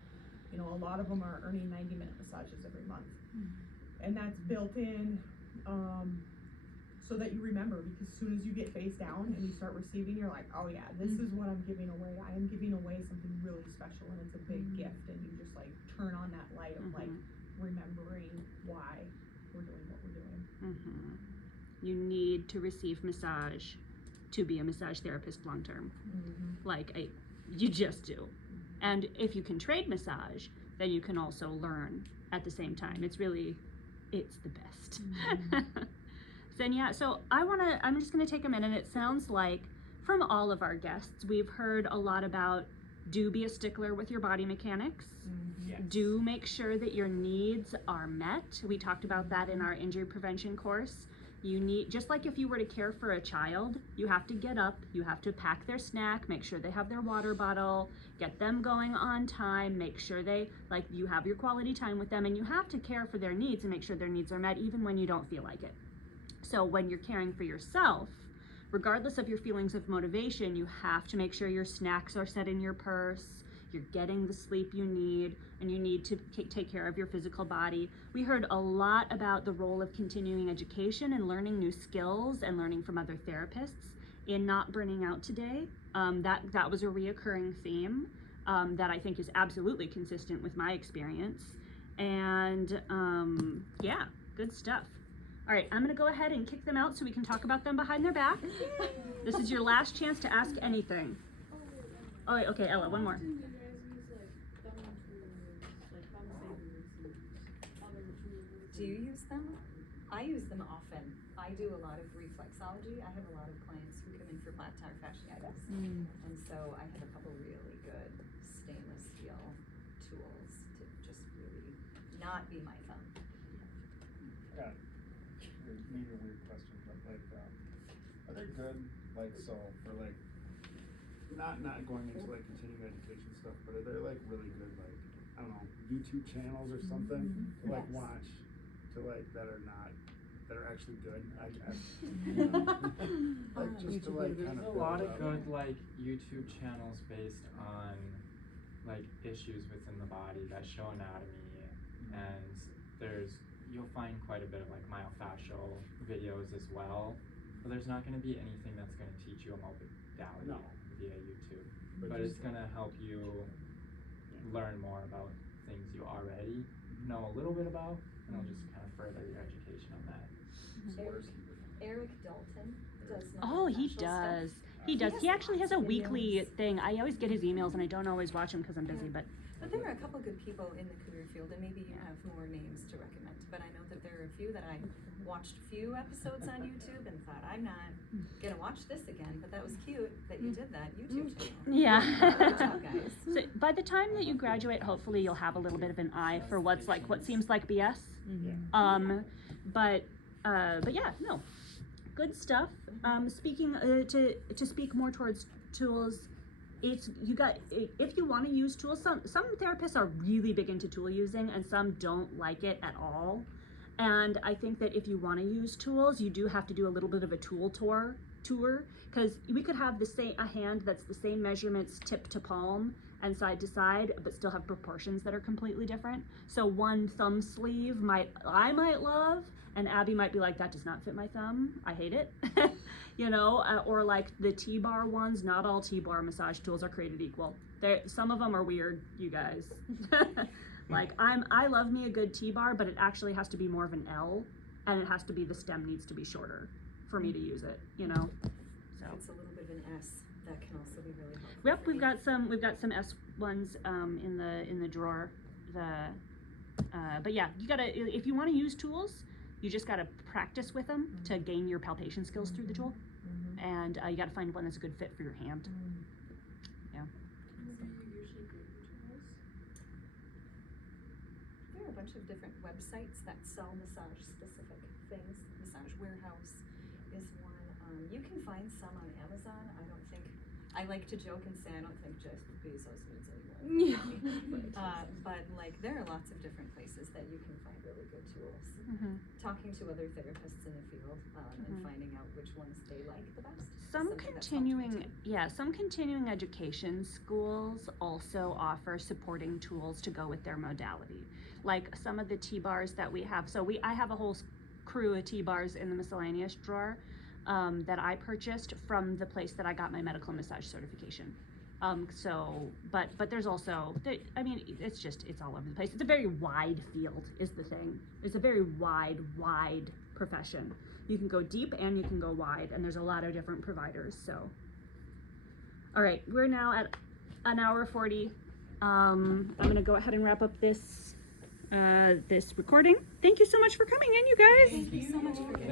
You know, a lot of them are earning 90-minute massages every month, and that's built in so that you remember, because as soon as you get face down and you start receiving, you're like, oh yeah, this is what I'm giving away. I am giving away something really special, and it's a big gift, and you just like turn on that light of like remembering why we're doing what we're doing. You need to receive massage to be a massage therapist long term. Like, you just do. And if you can trade massage, then you can also learn at the same time. It's the best. Then yeah, so I'm just gonna take a minute. It sounds like from all of our guests, we've heard a lot about do be a stickler with your body mechanics. Yes. Do make sure that your needs are met. We talked about that in our injury prevention course. You need, just like if you were to care for a child, you have to get up, you have to pack their snack, make sure they have their water bottle, get them going on time, make sure you have your quality time with them, and you have to care for their needs and make sure their needs are met even when you don't feel like it. So when you're caring for yourself, regardless of your feelings of motivation, you have to make sure your snacks are set in your purse, you're getting the sleep you need, and you need to take care of your physical body. We heard a lot about the role of continuing education and learning new skills and learning from other therapists in not burning out today. That was a reoccurring theme that I think is absolutely consistent with my experience. And yeah, good stuff. All right, I'm gonna go ahead and kick them out so we can talk about them behind their back. This is your last chance to ask anything. Oh, wait, okay, Ella, one more. Do you guys use like thumb tools, like thumb savers and other tools? Do you use them? I use them often. I do a lot of reflexology. I have a lot of clients who come in for plantar fasciitis. And so I have a couple really good stainless steel tools to just really not be my thumb. Yeah, maybe a weird question, but like, are they good, like, so for like, not going into like continuing education stuff, but are there like really good, like, I don't know, YouTube channels or something to like Yes. watch, to like, that are actually good, I guess, you know? Like just to like There's kind of a lot of build good like YouTube channels based on like issues within the body that show anatomy, and you'll find quite a bit of like myofascial videos as well, but there's not going to be anything that's going to teach you a modality via YouTube, but it's going to help you learn more about things you already know a little bit about, and it'll just kind of further your education on that. Eric Dalton does Oh, he myofascial does. stuff. He does. has He actually has a lots of weekly videos. thing. I always get his emails and I don't always watch them because I'm busy, but But there are a couple good people in the career field, and maybe you have more names to recommend. But I know that there are a few that I watched a few episodes on YouTube and thought, I'm not gonna watch this again. But that was cute that you did that YouTube channel. yeah. Good job, guys. So by the time that you graduate, hopefully you'll have a little bit of an eye for what seems like BS. But yeah, no, good stuff. Speaking to speak more towards tools, if you want to use tools, some therapists are really big into tool using and some don't like it at all. And I think that if you want to use tools, you do have to do a little bit of a tool tour, because we could have a hand that's the same measurements tip to palm and side to side, but still have proportions that are completely different. So one thumb sleeve I might love, and Abby might be like, that does not fit my thumb, I hate it. You know, or like the T-bar ones, not all T-bar massage tools are created equal. Some of them are weird, you guys. Like I love me a good T-bar, but it actually has to be more of an L, and it has to be, the stem needs to be shorter for me to use it, you know. So It's a little bit of an S. That can also be really helpful. yep, we've got some S ones in the drawer. But yeah, you gotta, if you want to use tools, you just gotta practice with them to gain your palpation skills through the tool, and you gotta find one that's a good fit for your hand. Yeah. Where do you usually get your tools? There are a bunch of different websites that sell massage specific things. Massage Warehouse is one. You can find some on Amazon. I like to joke and say I don't think Jeff Bezos needs any more. But like there are lots of different places that you can find really good tools. Talking to other therapists in the field and finding out which ones they like the best. Some continuing education schools also offer supporting tools to go with their modality. Like some of the T-bars that we have. So I have a whole crew of T-bars in the miscellaneous drawer that I purchased from the place that I got my medical massage certification. But there's also, I mean, it's all over the place. It's a very wide field is the thing. It's a very wide profession. You can go deep and you can go wide, and there's a lot of different providers, so. All right, we're now at an hour 40. I'm gonna go ahead and wrap up this recording. Thank you so much for coming in, you guys. Thank you so much for getting